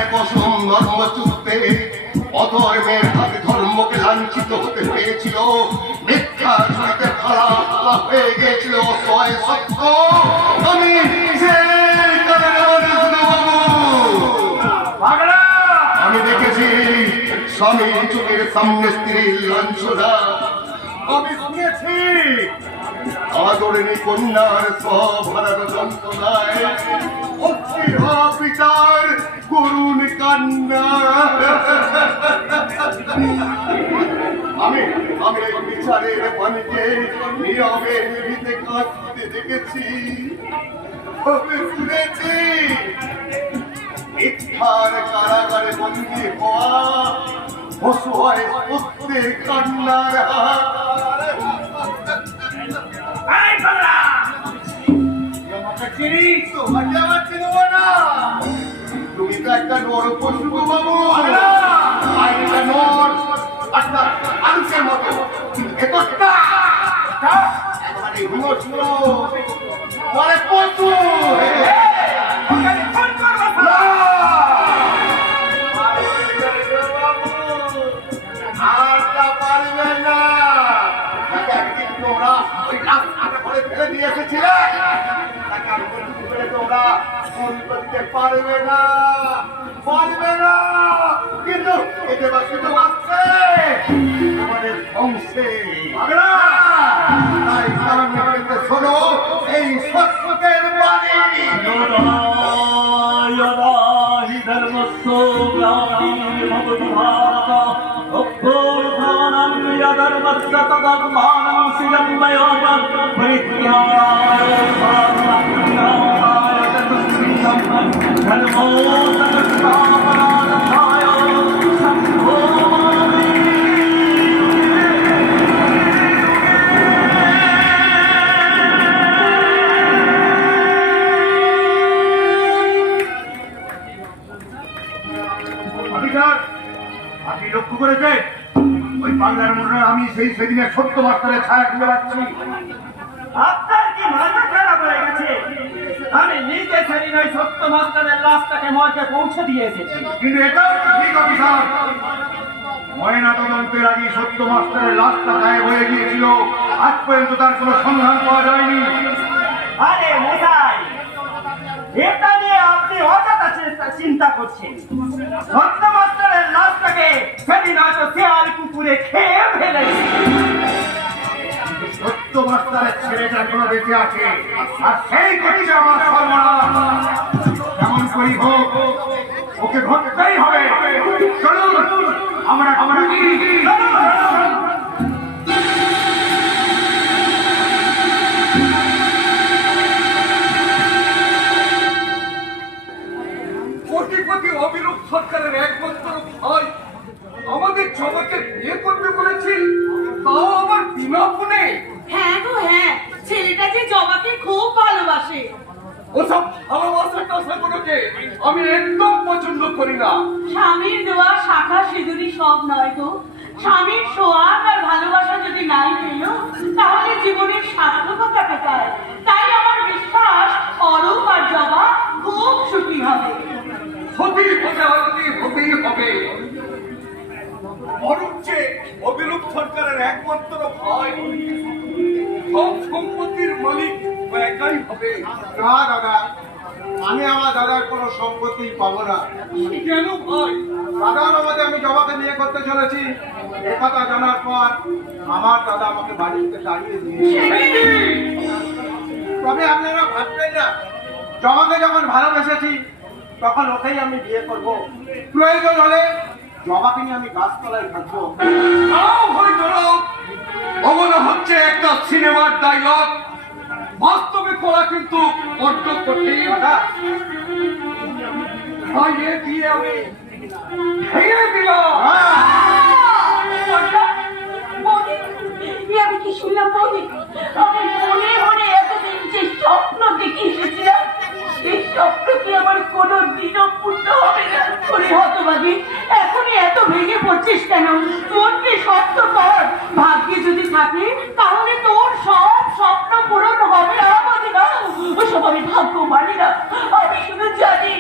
এক অসম ধর্মচুক্তে অধর্মের হাতে ধর্মকে লাঞ্ছিত হতে পেরেছিল, মিথ্যা ছুরিতে ফালা হয়ে গিয়েছিল অসহায় সত্য। আমি সেই কালের মানুষ গো বাবু। পাগলা, আমি দেখেছি স্বামী চোখের সামনে স্ত্রীর লাঞ্ছনা। আমি শুনেছি আদরণী কন্যার সব হারার যন্ত্রণায় অস্থিরা পিতার করুণ কান্না। আমি আমি এই বিচারের পানিকে নীরবে নিভিতে কাঁদতে দেখেছি। আমি শুনেছি মিথ্যার কারাগারে বন্দী হওয়া অসহায় সত্যের কান্নার হাত। এই পাগলা, তুই আমাকে চিনিস? তোমাকে আমার চিনব না। তুমি তো একটা নর পশু গো বাবু। পাগলা! একটা নর, একটা মানুষের মতো, কিন্তু একটা একেবারে হিংস্র, মানে পশু। ওকে ফোন করবো না! আর তা পারবে না। তাকে একদিন তোমরা ওই রাস্তাটা করে ফেলে দিয়ে এসেছিলে, তাকে আর বন্ধু করে তোমরা ফোন করতে পারবে না, পারবে না। কিন্তু এতে বা শুধু আসছে তোমাদের বংশে। পাগলা! তাই কারণে শোনো এই সত্যের বাণী। হি ধর্মস্য গ্লানির্ভবতি ভারত, অভ্যুত্থানং যধর্মস্য তদাত্মাनं সৃজন্ময়োঃ, পরিত্যাগায় সর্বসংঘায় চতুষ্কৃতং, ধর্মো সংস্থাপনায় সংঘো মামি। অফিসার, আপনি লক্ষ্য করেছেন ওই পাগলার মনে আমি সেই সেদিনের সত্য মাস্টারের ছায়া খুঁজে পাচ্ছি। আপনার কি মাথা খারাপ হয়ে গেছে? আমি নিজে সেদিন ওই সত্য মাস্টারের লাশটাকে মর্গে পৌঁছে দিয়ে এসেছি। কিন্তু এটাও তো ঠিক অফিসার, ময়না তদন্তের আগে সত্য মাস্টারের লাশটা গায়েব হয়ে গিয়েছিল, আজ পর্যন্ত তার কোনো সন্ধান পাওয়া যায়নি। আরে মশাই, এটা নিয়ে আপনি অযথা চিন্তা করছেন। সত্য মাস্টারের লাশটাকে সেদিন হয়তো শেয়াল কুকুরে খেয়ে ফেলেছে। সত্য মাস্টারের ছেলেটা এখনো বেঁচে আছে, আর সেই করছে আমার সর্বনাশ। যেমন করি হোক ওকে ধরতেই হবে। চলুন আমরা আমরা কোটিপতি অবিরূপ সরকারের একমাত্র ভাই আমাদের সবাইকে বিয়ে করবে বলেছি, তাও আবার বিনা ফোনে। আমি একদম পছন্দ করি না। স্বামীর দেওয়া শাখা সিঁদুরি সব নয় গো। স্বামীর সোহাগ আর ভালোবাসা যদি নাই পেল তাহলে জীবনের সার্থকতা কোথায়? তাই আমার বিশ্বাস অরূপ আর জবা খুব সুখী হবে। হতেই হবে আরতি, হতেই হবে। অরূপ যে অভিরূপ সরকারের একমাত্র ভাই, সব সম্পত্তির মালিক ও একাই হবে। না দাদা, আমি আমার দাদার কোনো সম্পত্তি পাবো না। কেন ভাই? দাদার আমাকে আমি জবাকে বিয়ে করতে চলেছি এ কথা জানার পর আমার দাদা আমাকে বাড়ি থেকে তাড়িয়ে দিয়েছে। তবে আপনারা ভাববেন না, জবাকে যখন ভালোবেসেছি তখন ওকেই আমি বিয়ে করব। প্রয়োজন হলে জবাকে নিয়ে আমি গাছতলায় থাকবো। তাও হয়তো না। ওগুলো হচ্ছে একটা সিনেমার ডায়লগ, বাস্তবে করা কিন্তু বড্ড কঠিন। দাদা, ভাইয়ে দিয়ে আমি ভেঙে দিলাম। বৌদি, এ আমি কি শুনলাম বৌদি? আমি মনে মনে এতদিন যে স্বপ্ন দেখে এসেছিলাম এই স্বপ্ন কি আমার কোনো দিনও পূর্ণ হবে না? ওরে হতভাগী, এখনই এত ভেঙে পড়ছিস কেন? মনকে শক্ত কর। ভাগ্যে যদি থাকে তাহলে তোর সব স্বপ্ন পূরণ হবে। আমাদের না, ওসব আমি ভাগ্য মানি না। আমি শুধু জানি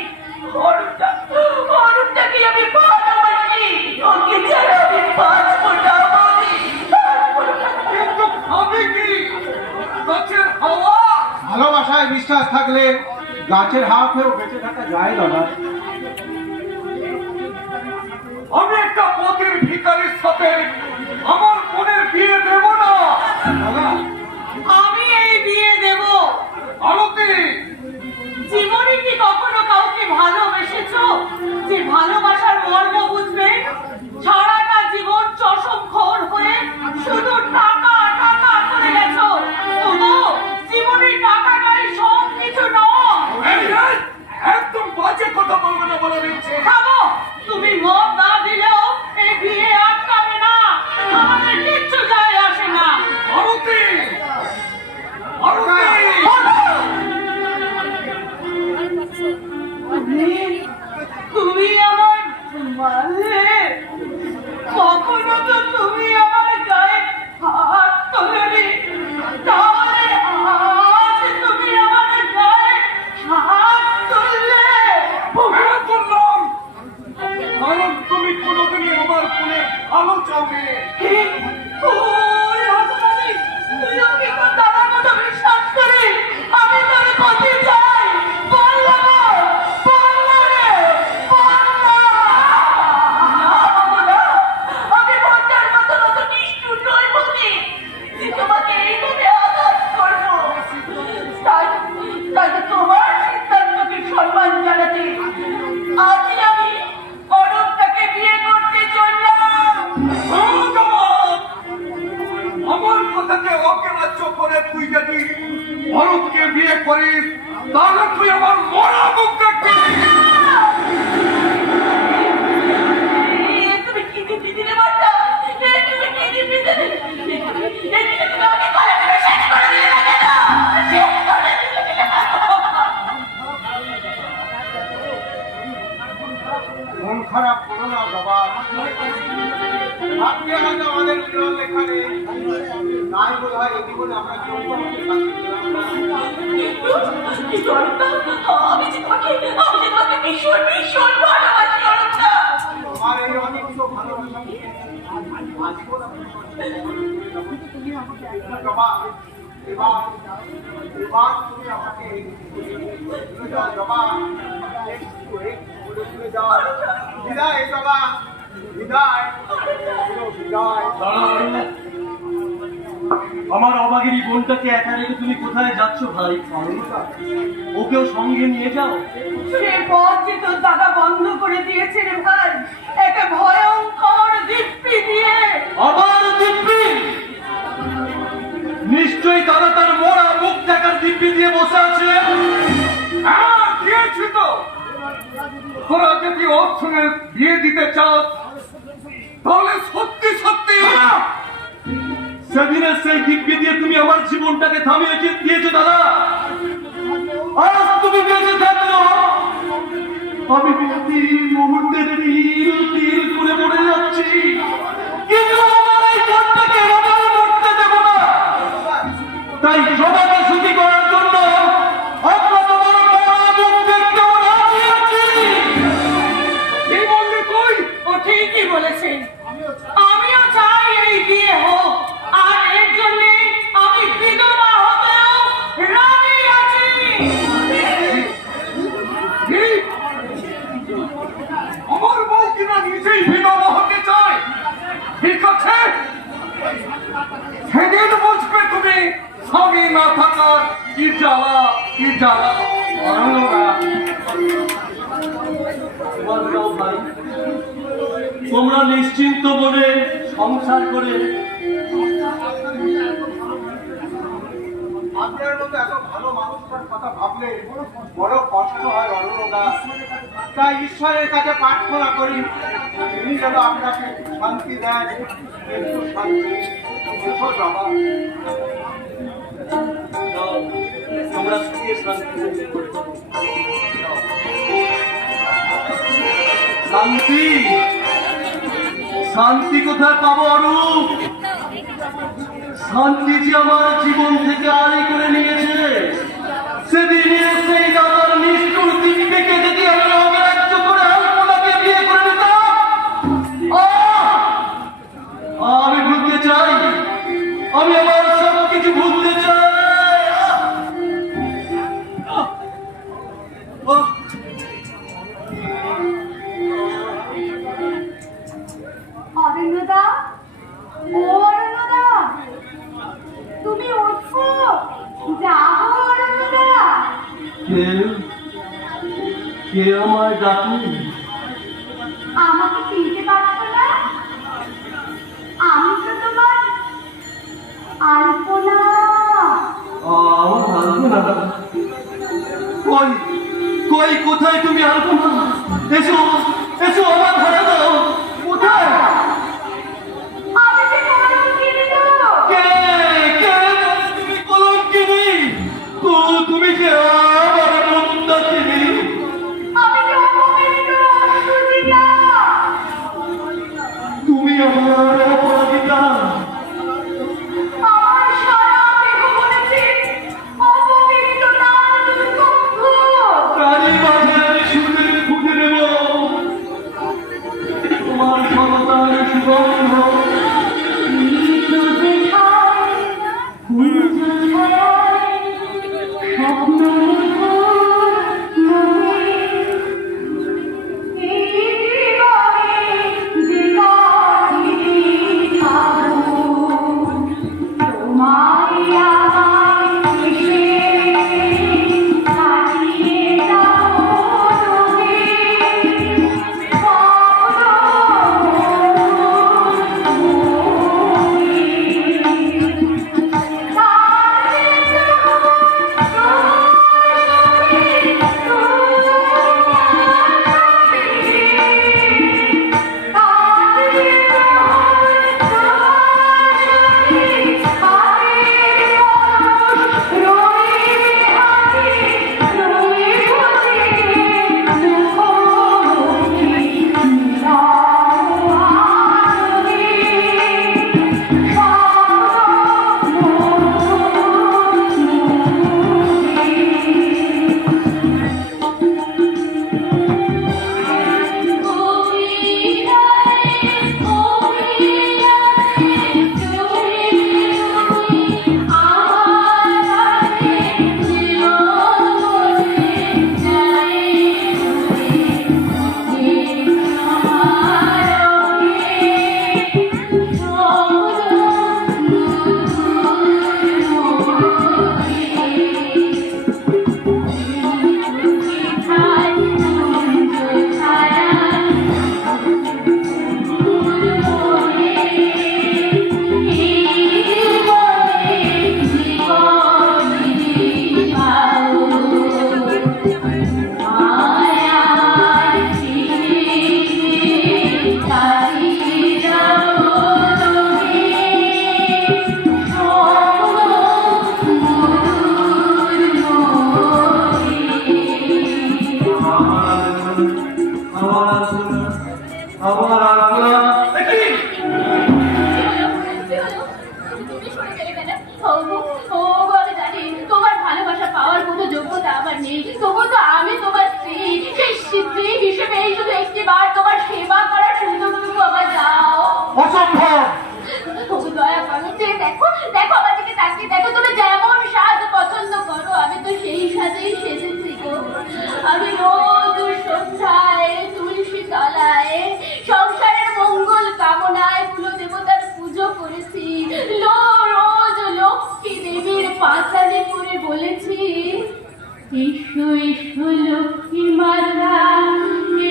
অরূপটাকে আমি ভালোবাসি। ওকে ছাড়া আমি বাঁচবো না বৌদি, বাঁচবো না। কিন্তু আমি কি গাছের হাওয়া? ভালোবাসায় বিশ্বাস থাকলে গাছের হাওয়া খেয়েও বেঁচে থাকা যায় দাদা। আমি একটা পথের ভিখারির সাথে আমার বোনের বিয়ে দেব না। দাদা, আমি এই বিয়ে দেব। আরতি, জীবনে কি কখনো কাউকে ভালোবেসেছো যে ভালোবাসার মর্ম বুঝবে? সারাটা জীবন চশমখোর হয়ে শুধু টাকা টাকা করে গেছো। তবু জীবনে টাকাটাই সব কিছু নয়। এই, এই, একদম বাজে কথা বলবে না বলে দিচ্ছে। খাবো, তুমি মত না দিলেও এই বিয়ে আটকাবে না। আমাদের কিচ্ছু যায় আসে না। আরতি, আরতি, তুমি আমার মাঝে কখনো তো তুমি আমার গায়ে হাত তোলনি, তাহলে আজ তুমি আমার গায়ে হাত তুললে। ভুল করলাম। কারণ তুমি কোনোদিনই আমার বোনের ভালো চাওনি। কি? ওরে হতভাগী, তুইও কি তোর দাদার মতো বিশ্বাস করিস? আমি তোর ক্ষতি চাই। বল না বল, বল না রে, বল না। না বাবু না, আমি বন্যার মতো অত নিষ্ঠুর নই বৌদি যে তোমাকে এইভাবে আঘাত করবো। তাই তো তোমার সিদ্ধান্তকে সম্মান জানাতে আজই আমি অরূপটাকে বিয়ে করতে চললাম। আমার কথাকে অগ্রাহ্য করে তুই যদি অরূপকে বিয়ে করিস তাহলে তুই আমার মরা মুখ দেখবি। তুমি কি দিবি দিলে বাচ্চা? তুমি কি দিবি দিলে? তুমি আমাকে গলা টিপে শেষ করে দিলে না কেন? শেষ করে দিলে না কেন? মন খারাপ করো না বাবা। ভাগ্যে হয়তো আমাদের মিলন লেখা নেই, নাই বোধ হয় এই জীবনে আমরা কেউ কাউকে শান্তি পেলাম না। কিন্তু অরূপটা, আমি যে তোমাকে ভীষণ ভীষণ ভালোবাসি অরূপটা। আমার এই অনিত্য ভালোবাসা আজীবন আমি জবা, এবার তুমি আমাকে ভুলে যাও জবা, একটু ভুলে যাও। বিদায় জবা, বিদায়, বিদায়। আমার অবাগিনী বোনটাকে একা রেখে তুমি কোথায় যাচ্ছ ভাই? ওকেও সঙ্গে নিয়ে যাও। সে পথ যে তোর দাদা বন্ধ করে দিয়েছে রে ভাই, একটা ভয়ঙ্কর দিব্যি দিয়ে। আবার দিব্যি? নিশ্চয়ই তারা তার মরা মুখ দেখার দিব্যি দিয়ে বসে আছে। হ্যাঁ, দিয়েছি তো। তোরা যদি ওর সঙ্গে বিয়ে দিতে চাস তাহলে সত্যি সত্যি সেদিনের সেই দিব্যি দিয়ে তুমি আমার জীবনটাকে থামিয়ে দিয়েছো দাদা। আজ তুমি বেঁচে থাকলো প্রতি মুহূর্তে তিল তিল করে পড়ে যাচ্ছি, কিন্তু আমার এই মনটাকে এভাবে মরতে দেব না। তাই সবাইকে সুখী করার জন্য আমরা তোমার মা মুখ দেখতেও রাজি আছি। কি বললি তুই? ও ঠিকই বলেছে। আমিও চাই এই বিয়ে হোক, আর এর জন্য আমি বিধবা হতেও রাজি আছি। কি? আমার বউ কিনা নিজেই বিধবা হতে চায়? ঠিক আছে, সেদিন বুঝবে তুমি স্বামী না থাকার কি জ্বালা, কি জ্বালা। বলরাও ভাই, তোমরা নিশ্চিন্ত মনে সংসার করে আপনার মতো এত ভালো মানুষটার কথা ভাবলে বড় কষ্ট হয় অরুণদা। তাই ঈশ্বরের কাছে প্রার্থনা করি তিনি যেন আপনাকে শান্তি দেন, একটু শান্তি। এসো বাবা। দাও, তোমরা সুখে শান্তিতে শান্তি শান্তি কোথায় পাবো অরূপ? শান্তি যে আমার জীবন থেকে আড়াই করে নিয়েছে। সেদিনে সেই দাদার নিষ্ঠুর দিব্যকে যদি আমি অগ্রাহ্য করে আলপনাকে বিয়ে করে নিতাম, আমি ভুলতে চাই, আমি আমার সব কিছু ভুলতে চাই। অরণ্যদা, ও অরণ্যদা, তুমি উঠো, যাও অরণ্যদা। কে আমায় ডাকে? আমাকে চিনতে পারছো না? আমি তো তোমার আলপনা। কই কই কোথায় তুমি আলপনা? এসো এসো, আমার ঘরে দাও। কোথায়? আমি যে কলঙ্কিনী গো। কে কে বলে তুমি কলঙ্কিনী? তুমি যে আমার মন্দাকিনী। আমি যে অপবিত্র, অসুচিতা। তুমি আমার অপরাজিতা। আমার সারা দেহ বলেছে অপবিত্রতা, দুর্গন্ধ। তারই মাঝে আমি সুখে খুঁজে নেব। এসো এসো লক্ষ্মী মাতা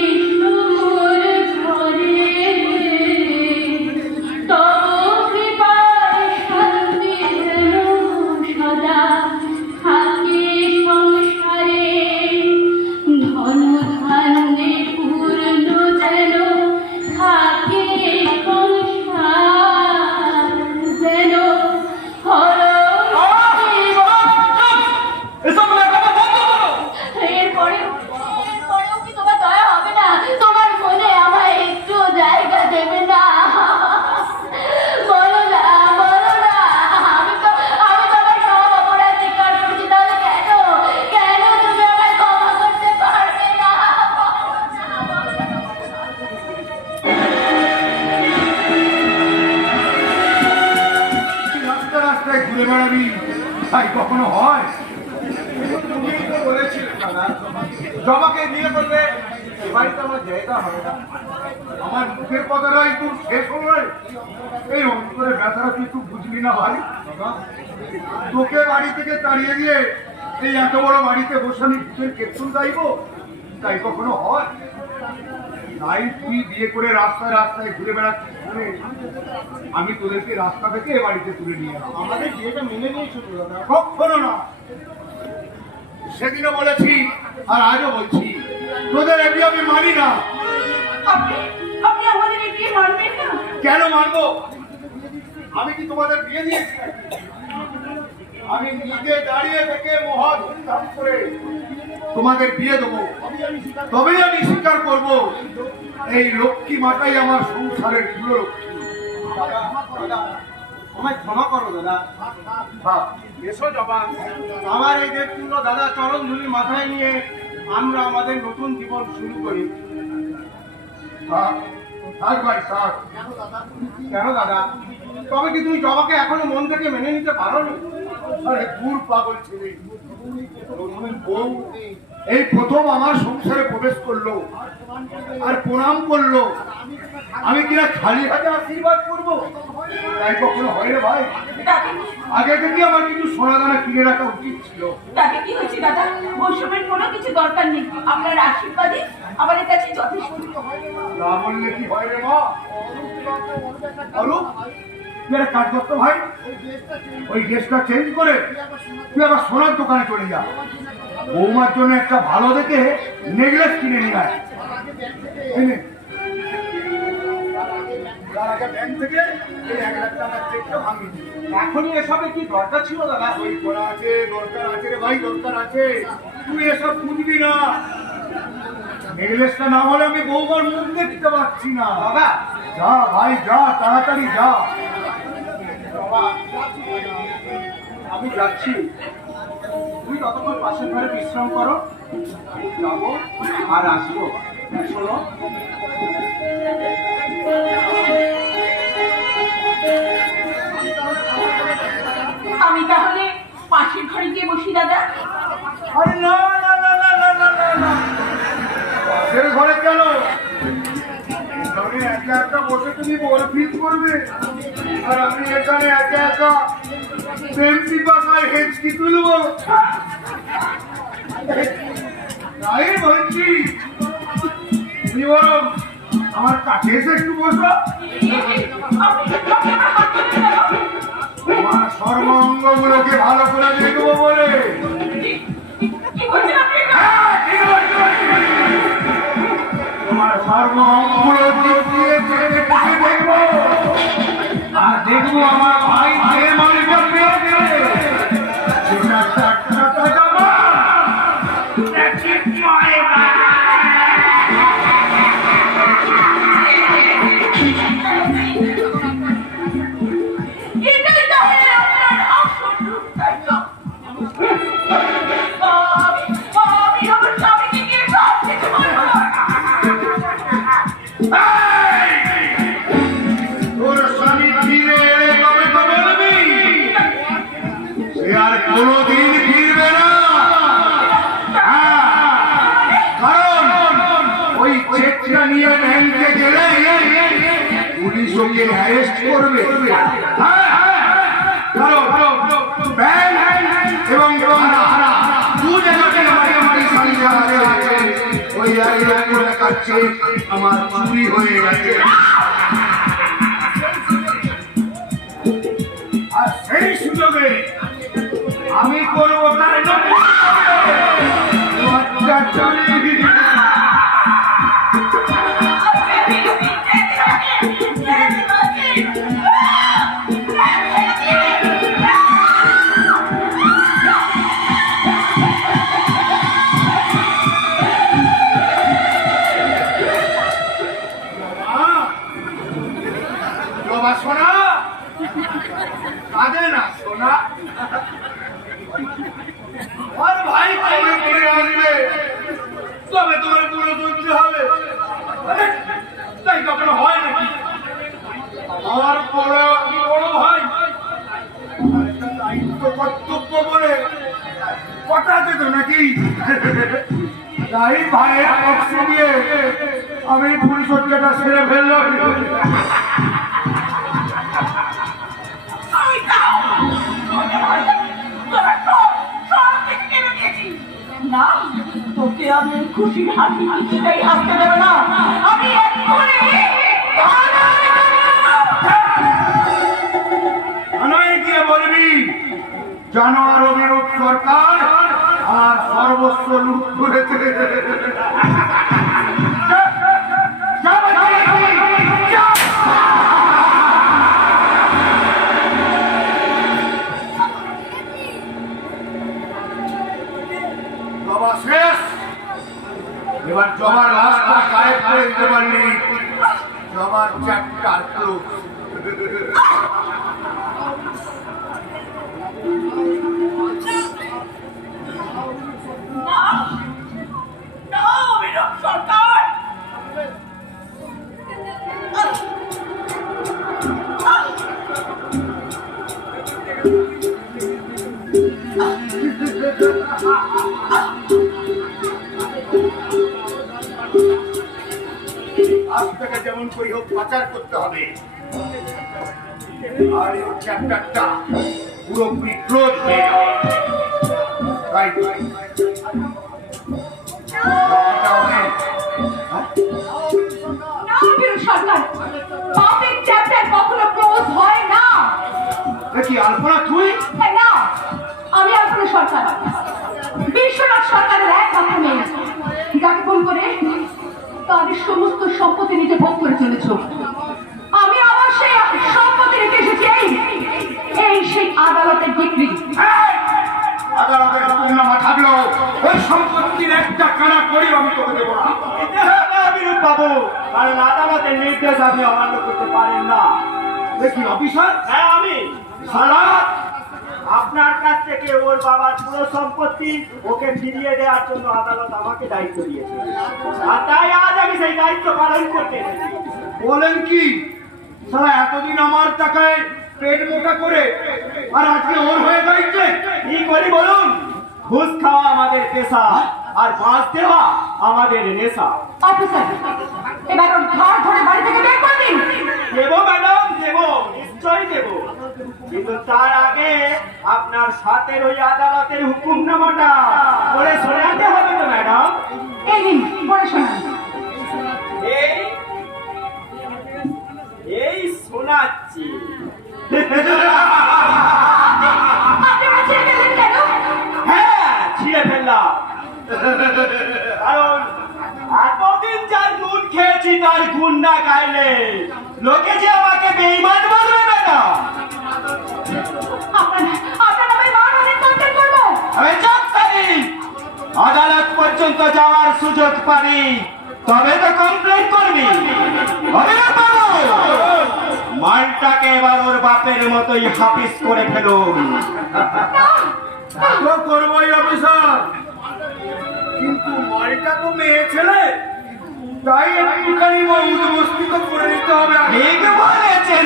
এসো মোর ঘরে তব কৃপায় শান্তি যেন সদা থাকে সংসারে ধন ধান্যে পূর্ণ যেন থাকে সংসার যেন এসব লেখাটা বন্ধ করো। এরপরেও কি তোমার দয়া হবে না? তোমার মনে আমায় একটু জায়গা দেবে না? বলো না, বলো না। আমি তোমার সব অপরাধ স্বীকার করছি, তাহলে কেন তুমি আমায় ক্ষমা করতে পারবে না? রাস্তা রাস্তায় ঘুরে বেড়াবি, তাই কখনো হয়? তুমিই তো বলেছিলে দাদা, জবাকে বিয়ে করবে এ বাড়িতে আমার জায়গা হবে না। আমার মুখের কথাটাই তোর শেষ হলো রে। এই অন্তরে ব্যথাটা তুই একটু বুঝলি না ভাই? তোকে বাড়ি থেকে তাড়িয়ে দিয়ে এই এত বড় বাড়িতে বসে আমি ভূতের কীর্তন গাইবো, তাই কখনো হয়? তাই তুই বিয়ে করে রাস্তায় রাস্তায় ঘুরে বেড়াচ্ছিস বলে আমি তোদেরকে রাস্তা থেকে এ বাড়িতে তুলে নিয়ে এলাম। আমাদের বিয়েটা মেনে নিয়েছো তো দাদা? কখনো না। সেদিনও বলেছি আর আজও বলছি, তোদের এ বিয়ে আমি মানি না। আপনি আপনি আমাদের এই বিয়ে মানবেন না? কেন মানবো? আমি কি তোমাদের বিয়ে দিয়েছি? আমি নিজে দাঁড়িয়ে থেকে মহা ধুমধাম করে তোমাদের বিয়ে দেবো, তবেই আমি স্বীকার করব এই লক্ষ্মী মাতাই আমার সংসারের প্রিয় লক্ষ্মী। দাদা, দাদা, আমায় ক্ষমা করো দাদা। বাহ, এসো জবা, আমার এই দেবতুল্য দাদা চরণ ধুলি মাথায় নিয়ে আমরা আমাদের নতুন জীবন শুরু করি। বাহ, থাক ভাই থাক। কেন দাদা, তবে কি তুমি জবাকে এখনো মন থেকে মেনে নিতে পারো নি? আরে দূর পাগল ছেলে, নতুন বউ এই প্রথম আমার সংসারে প্রবেশ করলো আর প্রণাম করলো, আমি কিনা খালি হাতে আশীর্বাদ করবো? তাই কখনো হয় রে ভাই? তাকে আগে থেকে আমার কিছু সোনা দানা কিনে রাখা উচিত ছিল। তাকে কি হয়েছে দাদা? বৈষম্যের কোনো কিছু দরকার নেই, আপনার আশীর্বাদই আমাদের কাছে যথেষ্ট। না বললে কি হয় রে মা? বলো, তুই একটা কাজ করতো ভাই, ওই ড্রেসটা চেঞ্জ করে তুই আবার সোনার দোকানে চলে যা, বৌমার জন্য একটা ভালো দেখে নেকলেস কিনে নিয়ে আয়। এই নে। তার আগে ব্যাংক থেকে এই 1 লাখ টাকার চেকটা ভাঙিয়ে দিই। এখনই এসবে কি দরকার ছিল দাদা? ওই করা আছে, দরকার আছে রে ভাই, দরকার আছে। তুই এসব বুঝবি না। নেকলেসটা না হলে আমি বৌমার মুখ দেখতে পাচ্ছি না। দাদা, যা ভাই যা, তাড়াতাড়ি যা। জবা, আমি যাচ্ছি, তুমি ততক্ষণ পাশের ঘরে বিশ্রাম করো, যাবো আর আসবো। শোনো, আমি তাহলে পাশের ঘরে গিয়ে বসি দাদা। আরে না না না না না না না না, পাশের ঘরে কেন? এখানে একা একা বসে তুমি বল ফিট করবে আর আমি এখানে একা একা পেন্সি পাখায় হেঁচকি তুলবো? তাই বলছি, তুমি বরং আমার কাছে এসে একটু বসো। তোমার সর্বাঙ্গগুলোকে ভালো করে দেখবো বলে। কি বলছেন আপনি? হ্যাঁ, ঠিক বলছি, তোমার সর্বাঙ্গগুলো দিয়ে দেখবো আর দেখবো আমার ভাই যে মানুষের পেয়েছে সেটা টাটকা জামা নাকি মায়েরা। এটাই তাহলে আপনার আসল রূপ, তাই তো? আমি আমার স্বামীকে গিয়ে সব কিছু বলবো। তোর স্বামী ফিরে এলে তবে তো বলবি, সে আর কোনোদিন ফিরবে না। কারণ ওই চেকটা নিয়ে ব্যাংকে গেলে পুলিশ ওকে অ্যারেস্ট করবে। কারণ ব্যাংক এবং দু জায়গাতে চেক আমার চুরি হয়ে গেছে। আর সেই সুযোগে আমি করবো তার সোনা কাঁদে না সোনা, আর ভাই কবে করে আসবে, তবে তোমার পুরো ধরতে হবে। তাই কখনো হয় নাকি? আমার বড় ভাই দায়িত্ব কর্তব্য বলে পটাতে তো নাকি, তাই ভাইয়ের পক্ষ দিয়ে আমি পরিচর্যাটা সেরে ফেললাম। না, তোকে আমি খুশির হাসি এই হাসতে দেবো না। আমি এক্ষুনি থানায় গিয়ে বলবি জানোয়ার অভিরূপ সরকার আর সর্বস্ব লুট করেছে। জবা শেষ, এবার জবার লাশটা গায়েব করে দিতে পারলি, জবার চ্যাপ্টার ক্লোজ। সরকার আজ থেকে যেমন করি হোক পাচার করতে হবে, আর এই চ্যাপ্টারটা পুরোপুরি ক্লোজ হয়ে যাবে। তাই সরকার পাবলিক চ্যাপ্টার কখনো ক্লোজ হয় না। কি আলপনা তুই? না, আমি আলপনা সরকার, বিশ্বনাথ সরকারের একমাত্র মেয়ে, যাকে ফোন করে তার সমস্ত সম্পত্তি নিতে ভোগ করে চলেছ। আমি আমার সেই সম্পত্তি রেখে এসেছি এই সেই আদালতের ডিগ্রি। আদালতের হুকুমনামা থাকলেও ওই সম্পত্তির একটা কানা করি আমি তোকে দেবো না। বিরূপ বাবু, কারণ আদালতের নির্দেশ আপনি অমান্য করতে পারেন না। দেখি অফিসার, হ্যাঁ আমি সারা আপনার কাছ থেকে ওর বাবার পুরো সম্পত্তি ওকে ফিরিয়ে দেওয়ার জন্য আদালত আমাকে দায়িত্ব দিয়েছে, আর তাই আজ আমি সেই দায়িত্ব পালন করতে এসেছি। বলেন কি সারা এতদিন আমার টাকায় পেট মোটা করে আর আজকে ওর হয়ে যাচ্ছে? কি করি বলুন? ঘুষ খাওয়া আমাদের পেশা, আর বাঁশ দেওয়া আমাদের নেশা। অফিসার, এবার ওর ঘর ধরে বাড়ি থেকে বের করে দিন। দেবো ম্যাডাম, দেবো, নিশ্চয়ই দেবো, কিন্তু তার আগে আপনার সাথে ওই আদালতের হুকুমনামাটা পড়ে শোনাতে হবে তো ম্যাডাম। এই নিন, পড়ে শোনান। এই শোনাচ্ছি। আপনারা ছেড়ে দিলেন কেন? হ্যাঁ, ছিঁড়ে ফেললাম, কারণ এতদিন যার গুণ খেয়েছি তার গুণ না গাইলে লোকে যে আমাকে বেঈমান বলবে ম্যাডাম। আপনার নামে মানহানির কমপ্লেন করবো। আমি চুপ করি, আদালত পর্যন্ত যাওয়ার সুযোগ পাবি তবে তো কমপ্লেন করবি। মালটাকে এবার ওর বাপের মতোই হাফিজ করে ফেলুন। তো করবোই অফিসার, কিন্তু মালটা তো মেয়ে ছেলে, তাই একটুখানি মৌজ মস্তি তো করে নিতে হবে। ঠিক বলেছেন।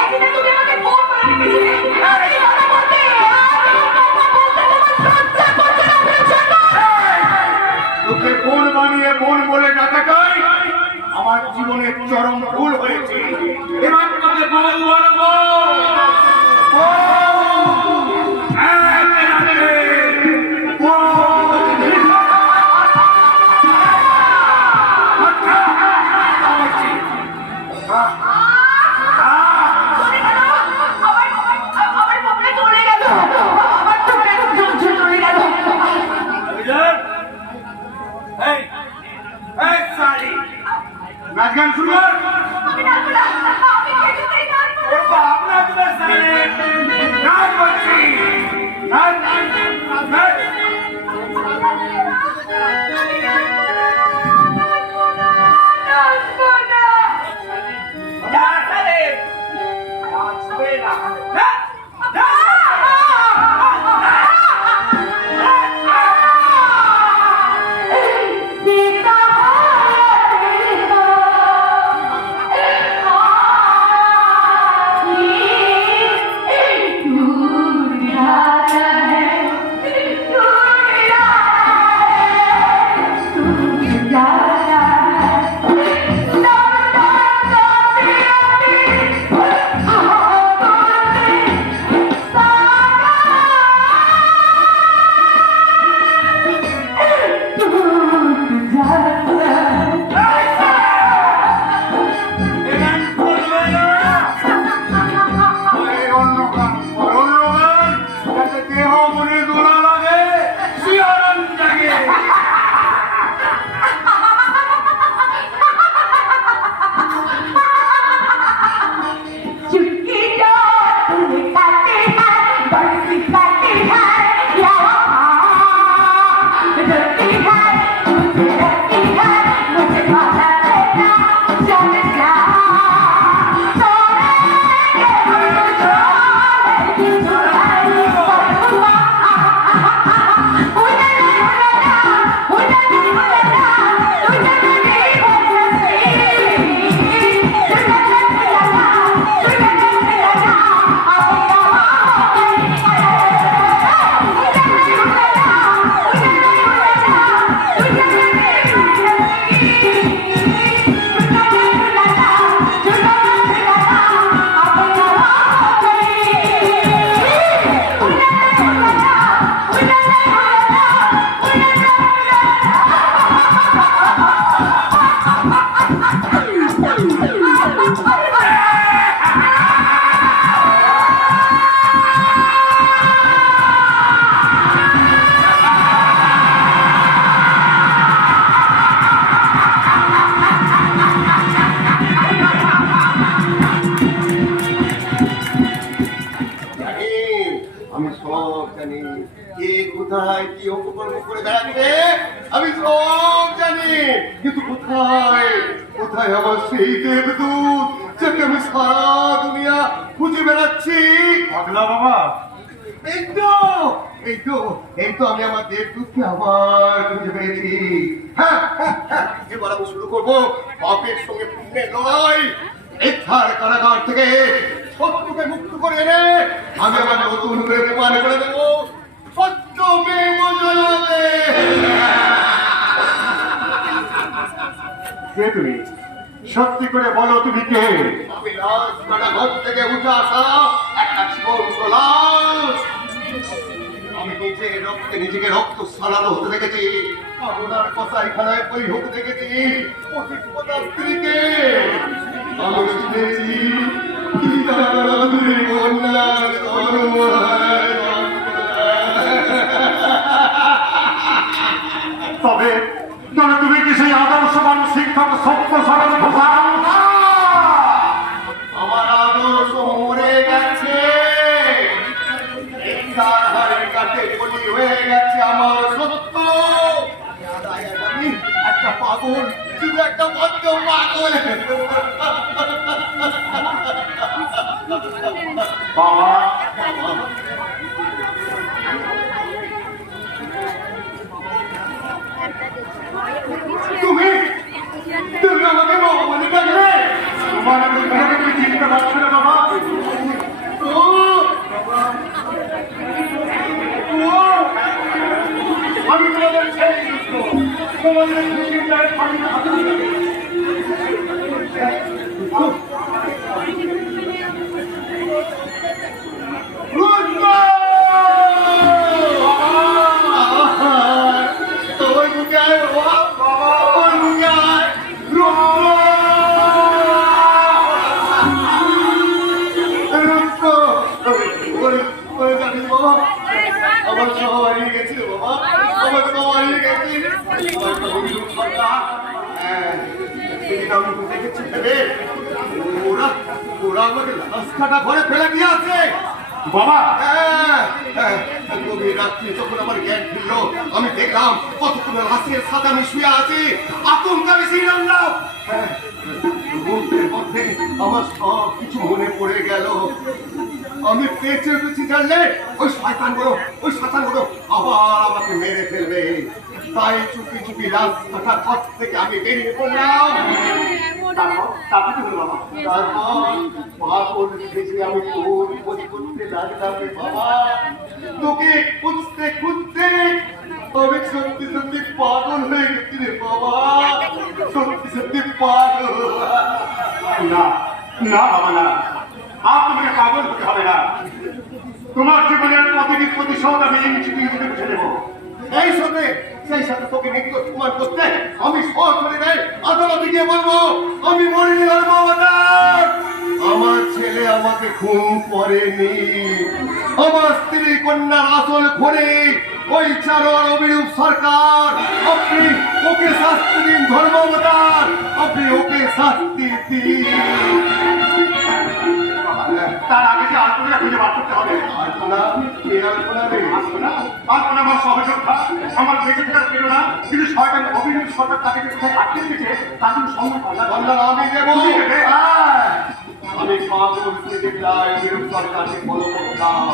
একদিনে তুমি আমাকে ফোন করে রেখেছিলে। এই কথা বলতে, লজ্জা করছে না আপনার জন্য? তোকে বোন বানিয়ে বোন বলে ডাকাটাই আমার জীবনের চরম ভুল হয়েছে। এবার তোকে বউ বানাবো। বউ! এক রাতে বউ! সব জানি। কে কোথায় কি অপকর্ম করে বেড়াচ্ছে আমি সব জানি, কিন্তু কোথায় কোথায় আমার সেই দেবদূত যাকে আমি সারা দুনিয়া খুঁজে বেড়াচ্ছি? পাগলা বাবা, এই তো এই তো এই তো আমি আমার দেবদূতকে আবার খুঁজে পেয়েছি। হ্যাঁ, এবার আমি শুরু করবো পাপের সঙ্গে পুণ্যের লড়াই। মিথ্যার কারাগার থেকে সত্যকে মুক্ত করে এনে আমি আমার নতুন করে প্রমাণ করে দেবো সত্য মেব জয়তে। কে তুমি? সত্যি করে বলো তুমি কে? আমি লাশ কাটা ঘর থেকে উঠে আসা একটা জীবন্ত লাশ। আমি নিজেকে রক্ত সারানো হতে দেখেছি, আপনার কসাই খানায় বই হতে দেখেছি, পতিতার স্ত্রীকে আমি শুনেছি তবে তবে তুমি কি সেই আদর্শবান শিক্ষক সত্য সরল প্রধান? আমার আদর্শ মরে গেছে, তার হাড়ের কাছে বলি হয়ে গেছে আমার সত্য। তাই আজ আমি একটা পাগল, শুধু একটা বদ্ধ পাগল। বাবা, তুমি তুমি আমাকে ভগবানের ডাকবে? তোমার বিগ্রহকে তুমি চিনতে পারছো না বাবা? ও আমি তোমাদের সেই যুদ্ধ, তোমাদের চিন্তায় আমি তোর বুকে আয় বাবা, তোর বুকে আয়। আমার সব হারিয়ে গেছিল বাবা, আমার সব হারিয়ে গেছে। আমি দেখেছি ভেবে ওরা ওরা আমাকে লাশ কাটা ঘরে ফেলে দিয়ে আছে। বাবা, গভীর রাত্রি যখন আমার জ্ঞান ফিরলো আমি দেখলাম কতক্ষণ লাশের সাথে আমি শুয়ে আছি, আতঙ্কে আমি ছিলাম না। মুহূর্তের মধ্যে আমার সব কিছু মনে পড়ে গেল। আমি পেঁচে উঠেছি জানলে ওই শয়তানগুলো আবার আমাকে মেরে ফেলবে। তাই চুপি চুপি রাস্তাটার পথ থেকে আমি বেরিয়ে পড়লাম। তারপর কি হলো বাবা? তারপর পাগল ভেসে আমি তোর খোঁজ করতে লাগলাম রে বাবা। তোকে খুঁজতে খুঁজতে আমি সত্যি সত্যি পাগল হয়ে গেছি রে বাবা, সত্যি সত্যি পাগল। না না বাবা, না, আর তোমাকে পাগল হতে হবে না। তোমার জীবনের প্রতিটি প্রতিশোধ আমি ইঞ্চিতে ইঞ্চিতে বুঝে নেবো। সেই সাথে তোকে নির্দোষ প্রমাণ করতে আমি সশরীরে আদালতে গিয়ে বলবো আমি মরিনি ধর্মবতার। আমার ছেলে আমাকে খুন করেনি, আমার স্ত্রী কন্যার আসল খুনি ওই চারোয়ার অভিরূপ সরকার। আপনি ওকে শাস্তি দিন ধর্মবতার, আপনি ওকে শাস্তি দিন। তার আগে যে আলপনা খুঁজে বার করতে হবে। আলপনা? কে আলপনা রে? আলপনা আমার সহযোদ্ধা, আমার বেঁচে থাকার প্রেরণা, কিন্তু শয়তান অভিনব সরকার তাকে যে কোথায় আটকে রেখেছে তার জন্য সম্ভব হয় না। বললাম আমি দেবো। তুমি দেবে? আমি পাগলকে দেখলাম বিরূপ সরকারকে ফলো করতাম।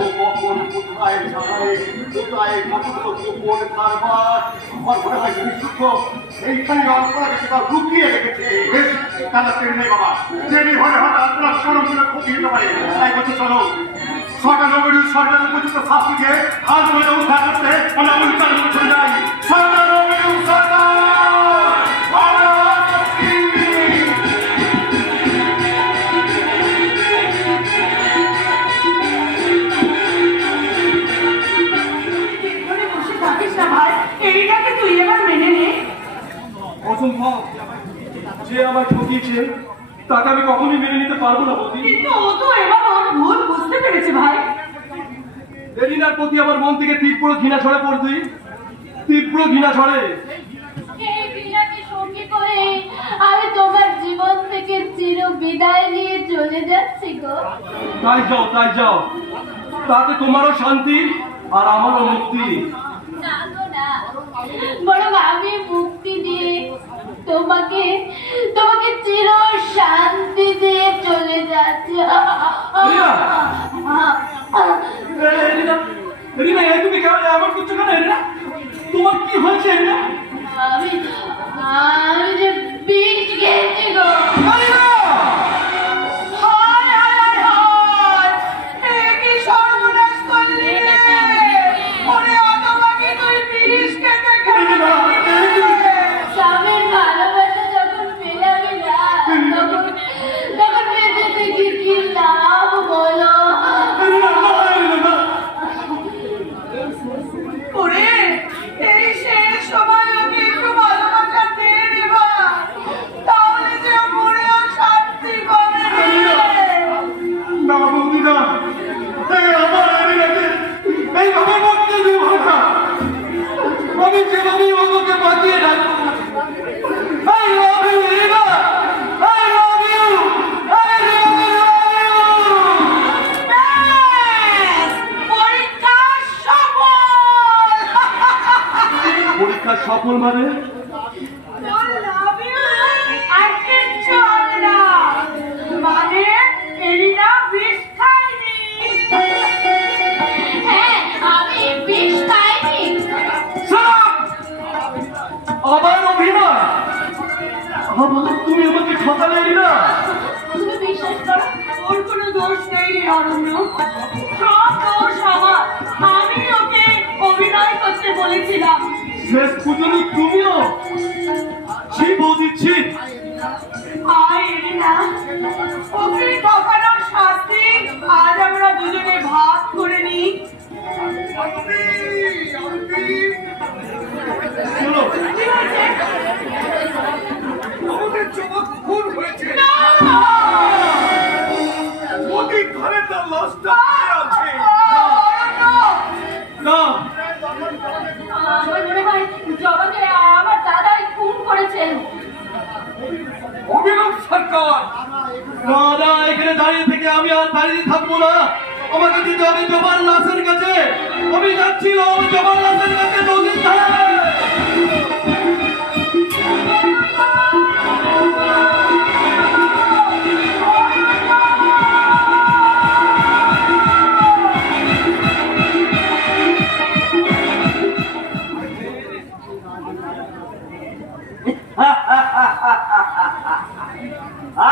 ও কখন কোথায় যায়, কোথায় কত গোপন কারবার, আমার মনে হয় বিশুদ্ধ এইখানে অল্পনাকে সেটা লুকিয়ে রেখেছে। বেশ, তারা ট্রেন নেই বাবা, ট্রেনই হলে হয়তো আপনার সরমগুলো ক্ষতি হতে পারে। তাই বলছি চলো, সরকার অভিযোগ সরকার উপযুক্ত শাস্তি দিয়ে আন্দোলনে উদ্ধার করতে আমরা উল্টার চলে যাই। সরকার অভিযোগ সরকার এইটাকে তুই এবার মেনে নে। অসম্ভব, যে আমায় ঠকিয়েছে তাকে আমি কখনোই মেনে নিতে পারবো না বৌদি। কিন্তু ও তো এবার ওর ভুল বুঝতে পেরেছে ভাই। এলিনার প্রতি আমার মন থেকে তীব্র ঘৃণা ছড়ে পড়তি, তীব্র ঘৃণা ছড়ে। এই ঘৃণাকে সঙ্গী করে আমি তোমার জীবন থেকে চির বিদায় নিয়ে চলে যাচ্ছি গো। তাই যাও, তাই যাও। তাতে তোমারও শান্তি আর আমারও মুক্তি। না গো না, বরং আমি মুক্তি দিয়ে তোমাকে তোমাকে চির শান্তি দিয়ে চলে যাচ্ছি। এলিনা, এলিনা, এই তুমি কেমন এমন করছো কেন এলিনা? তোমার কি হয়েছে এলিনা? আমি আমি যে বিষ খেয়েছি গো। এলিনা! হায় হায় হায়, এ কি সর্বনাশ করলি রে? ওরে হতভাগী, তুই বিষ খেতে গেলি। স্বামীর ভালোবাসা যখন পেলামই না, তখন বেঁচে থেকে কি লাভ বলো? এলিনা, না, এলিনা, না। ওরে, এই শেষ সময় ওকে একটু ভালোবাসা দে রে মা, তাহলে যে মরেও শান্তি পাবে রে। না বৌদি না, এই আমার এলিনাকে এইভাবে মরতে দেব না। আমি যেভাবে ওকে বাঁচিয়ে রাখবো। I love you, Elina! I love you! I really love you! ব্যাস, পরীক্ষা সফল। পরীক্ষা সফল মানে? তোর love you আর কিচ্ছু হবে না। মানে এলিনা বিষ খায়নি। হ্যাঁ, আমি বিষ খাইনি। আবার অভিনয়! আবার তুমি আমাকে ঠকালে এলিনা? তুমি বিশ্বাস করো, ওর কোনো দোষ নেই রে অরণ্য, সব দোষ আমার। আমি ওকে অভিনয় করতে বলেছিলাম। শেষ পর্যন্ত তুমিও? ছি বৌদি, ছি! আয় এলিনা, ওকে ঠকানোর শাস্তি আজ আমরা দুজনে ভাগ করে নিই। চলো। কি হয়েছে? আমাদের জগৎ খুন হয়েছে। না! মোদি ঘরে তার লাশটা পড়ে আছে। অরণ্য! না, আমার মনে হয় জবাকে আমার দাদাই খুন করেছেন। অভিনব সরকার, দাদা, এখানে দাঁড়িয়ে থেকে আমি আর দাঁড়িয়ে থাকবো না। আমাকে দিতে হবে জবার লাশের কাছে। আমি যাচ্ছিলাম জবার লাশের কাছে নদীর ধারে।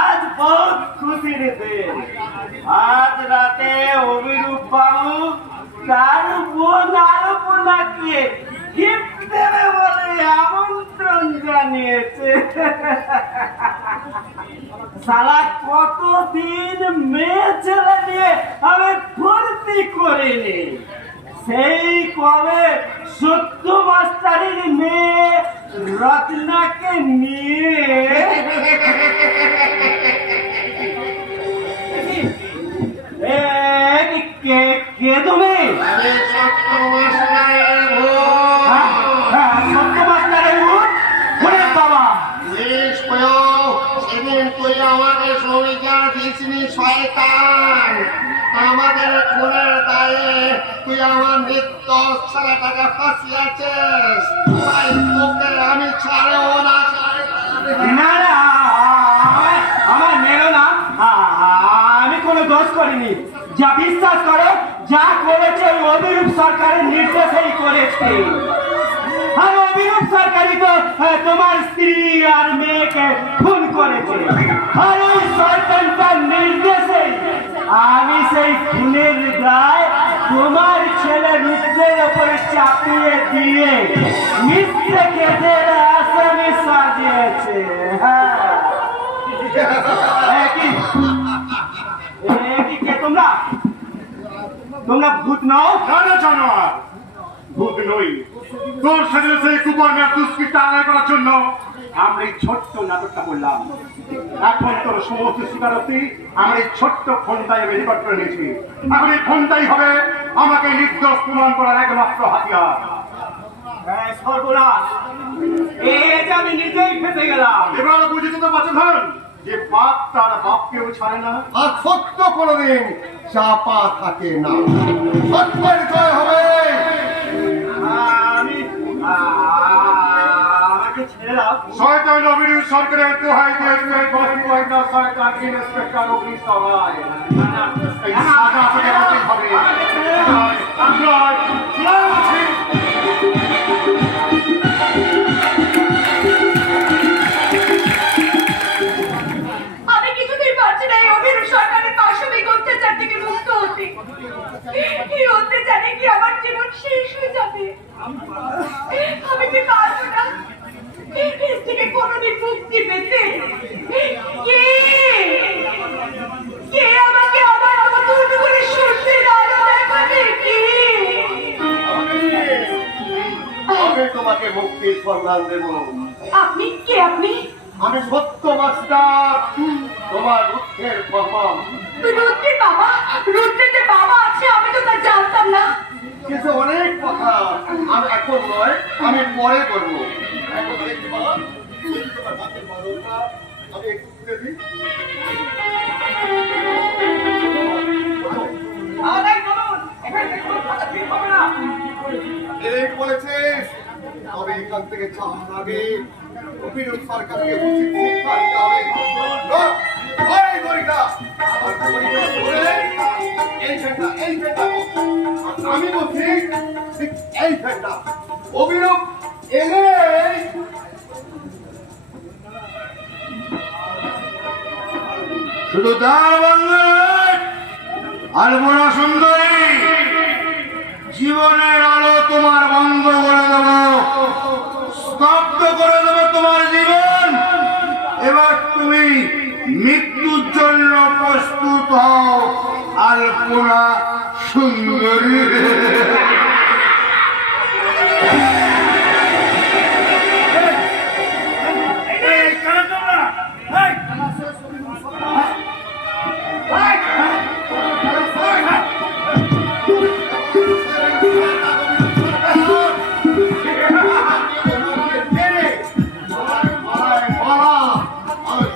আজ বহুত খুশির দিন। আজ রাতে অভিরূপ বাবু তার বোন আলপনাকে গিফট দেবে বলে আমন্ত্রণ জানিয়েছে। সারা কতদিন মেয়ে ছেলে নিয়ে আমি ফুর্তি করিনি। সেই কবে সত্য মাস্টারের মেয়ে রত্নাকে নিয়ে কে তুমি? সত্য মাস্টারের ভূত? ওরে বাবা! সেদিন তুই আমাকে সরিজা দিসনি শয়তান। আমাদের খুনের দায়ে তুই আমার নিত্য ছেলেটাকে ফাঁসিয়েছিস। তাই তোকে আমি ছাড়বো না শয়তান। না না, আমার মেরো না। আমি কোনো দোষ করিনি। যা বিশ্বাস করো, যা করেছে ওই অভিরূপ সরকারের নির্দেশেই করেছে। আর অভিরূপ সরকারই তো তোমার স্ত্রী আর মেয়েকে খুন করেছে। আর ওই সরকারটার নির্দেশে আমি সেই খুনের দায় তোমার ছেলে রুদ্রের ওপরে চাপিয়ে দিয়ে মিথ্যে কেসের আসামি সাজিয়েছে। কে তোমরা? তোমরা ভূত নও? না জানোয়ার, ভূত নই। তোর সাথে সেই কুকর্মের দুষ্কৃতি আদায় করার জন্য আমরা এই ছোট্ট নাটকটা করলাম। এখন তোর সমস্ত স্বীকারোক্তি আমরা এই ছোট্ট ফোনটাই আমি রেকর্ড করে নিয়েছি। এখন এই ফোনটাই হবে আমাকে নির্দোষ প্রমাণ করার একমাত্র হাতিয়ার। সর্বনাশ, এই যে আমি নিজেই ফেসে গেলাম। এবার বুঝিতে তো বাঁচে ধন যে বাপ তার বাপকেও ছাড়ে না, আর সত্য কোনোদিন চাপা থাকে না। সত্যের জয় হবে। আমি আমাকে ছেড়ে দাও। শয়তান অভিনয় সরকারের দোহাই দিয়েছে, বস্তুবাই না শয়তান ইন্সপেক্টর অফিস সভায় এই সাজা থেকে হতে হবে। আমরা বলছি আমি কিছুতেই পারছি না এই অভিনব সরকারের পাশবিক অত্যাচার থেকে মুক্ত হতে। এই অত্যাচারে কি আমার জীবন শেষ হয়ে যাবে? আমি কি পারবো না এর থেকে কোনোদিন মুক্তি পেতে? কে আমাকে আবার নতুন করে সূর্যের আলো দেখাবে? কি আমি তোমাকে মুক্তির সন্ধান দেব। আপনি কে? আপনি আমি সত্য মাস্টার, তোমার দুঃখের বাবা। রুদ্রের বাবা? রুদ্রের যে বাবা আছে আমি তো তা জানতাম না। কিন্তু অনেক কথা আমি এখন নয়, আমি পরে করবো। এখন দেখি বাবা, তোমার হাতের বাঁধনটা আমি একটু খুলে দিই। ঠিক বলেছিস, তবে এখান থেকে যাওয়ার আগে অভিনব সরকারকে উচিত শিক্ষা দিতে হবে। এই গরিটা, আমার গরিটা ধরে এই ফেটা, এই ফেটা। আমি বলছি ঠিক এই ফেটা। অভিনব এলে শুধু তার বাংলায় আলপনা সুন্দরী, জীবনের আলো তোমার বন্ধ করে দেব, স্তব্ধ করে দেব তোমার জীবন। এবার তুমি মৃত্যুর জন্য প্রস্তুত হও আলপনা সুন্দরী।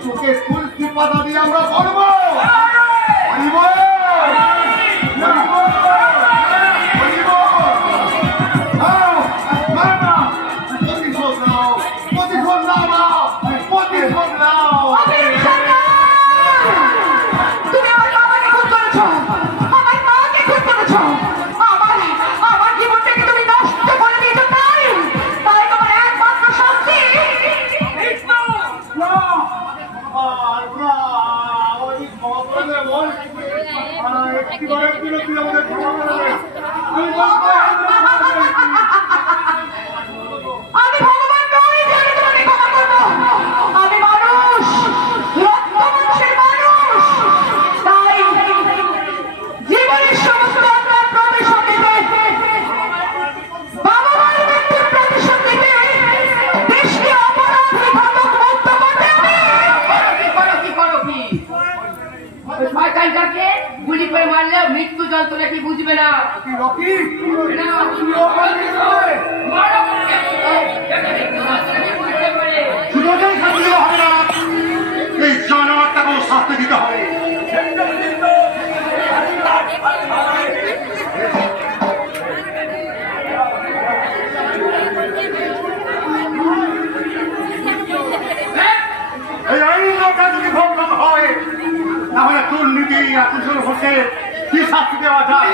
চোখে তুলসি পাতা দিয়ে আমরা করবো। তুমি আমার বাবাকে খুন করেছো, আমার মাকে খুন করেছো, আমার জীবনটাকে তুমি নষ্ট করে দিয়েছো। তাই তোমার একমাত্র শাস্তি আমি ভগবান নই যে আমি তোমাকে ক্ষমা করবো। আমি মানুষ, রক্ত মাংসের মানুষ। তাই জীবনের সমস্ত অপরাধ প্রতিশোধ দিতে, বাবা মায়ের মৃত্যুর প্রতিশোধ দিতে, দেশকে অপরাধী ঘাতক মুক্ত করতে আমি কি করো কি? ওই শয়তানটাকে গুলি করে মারলেও মৃত্যু যন্ত্রণা কি বুঝবে না? রকি মারো ওকে। মৃত্যু যন্ত্রণা কি বুঝতে পারে? সুযোগেই শাস্তি হবে না, এই জানোয়ারটাকেও শাস্তি দিতে হবে। এই আইনটা যদি ভঙ্গ হয়, তাহলে দুর্নীতি আর কুশল হচ্ছে কি শাস্তি দেওয়া যায়?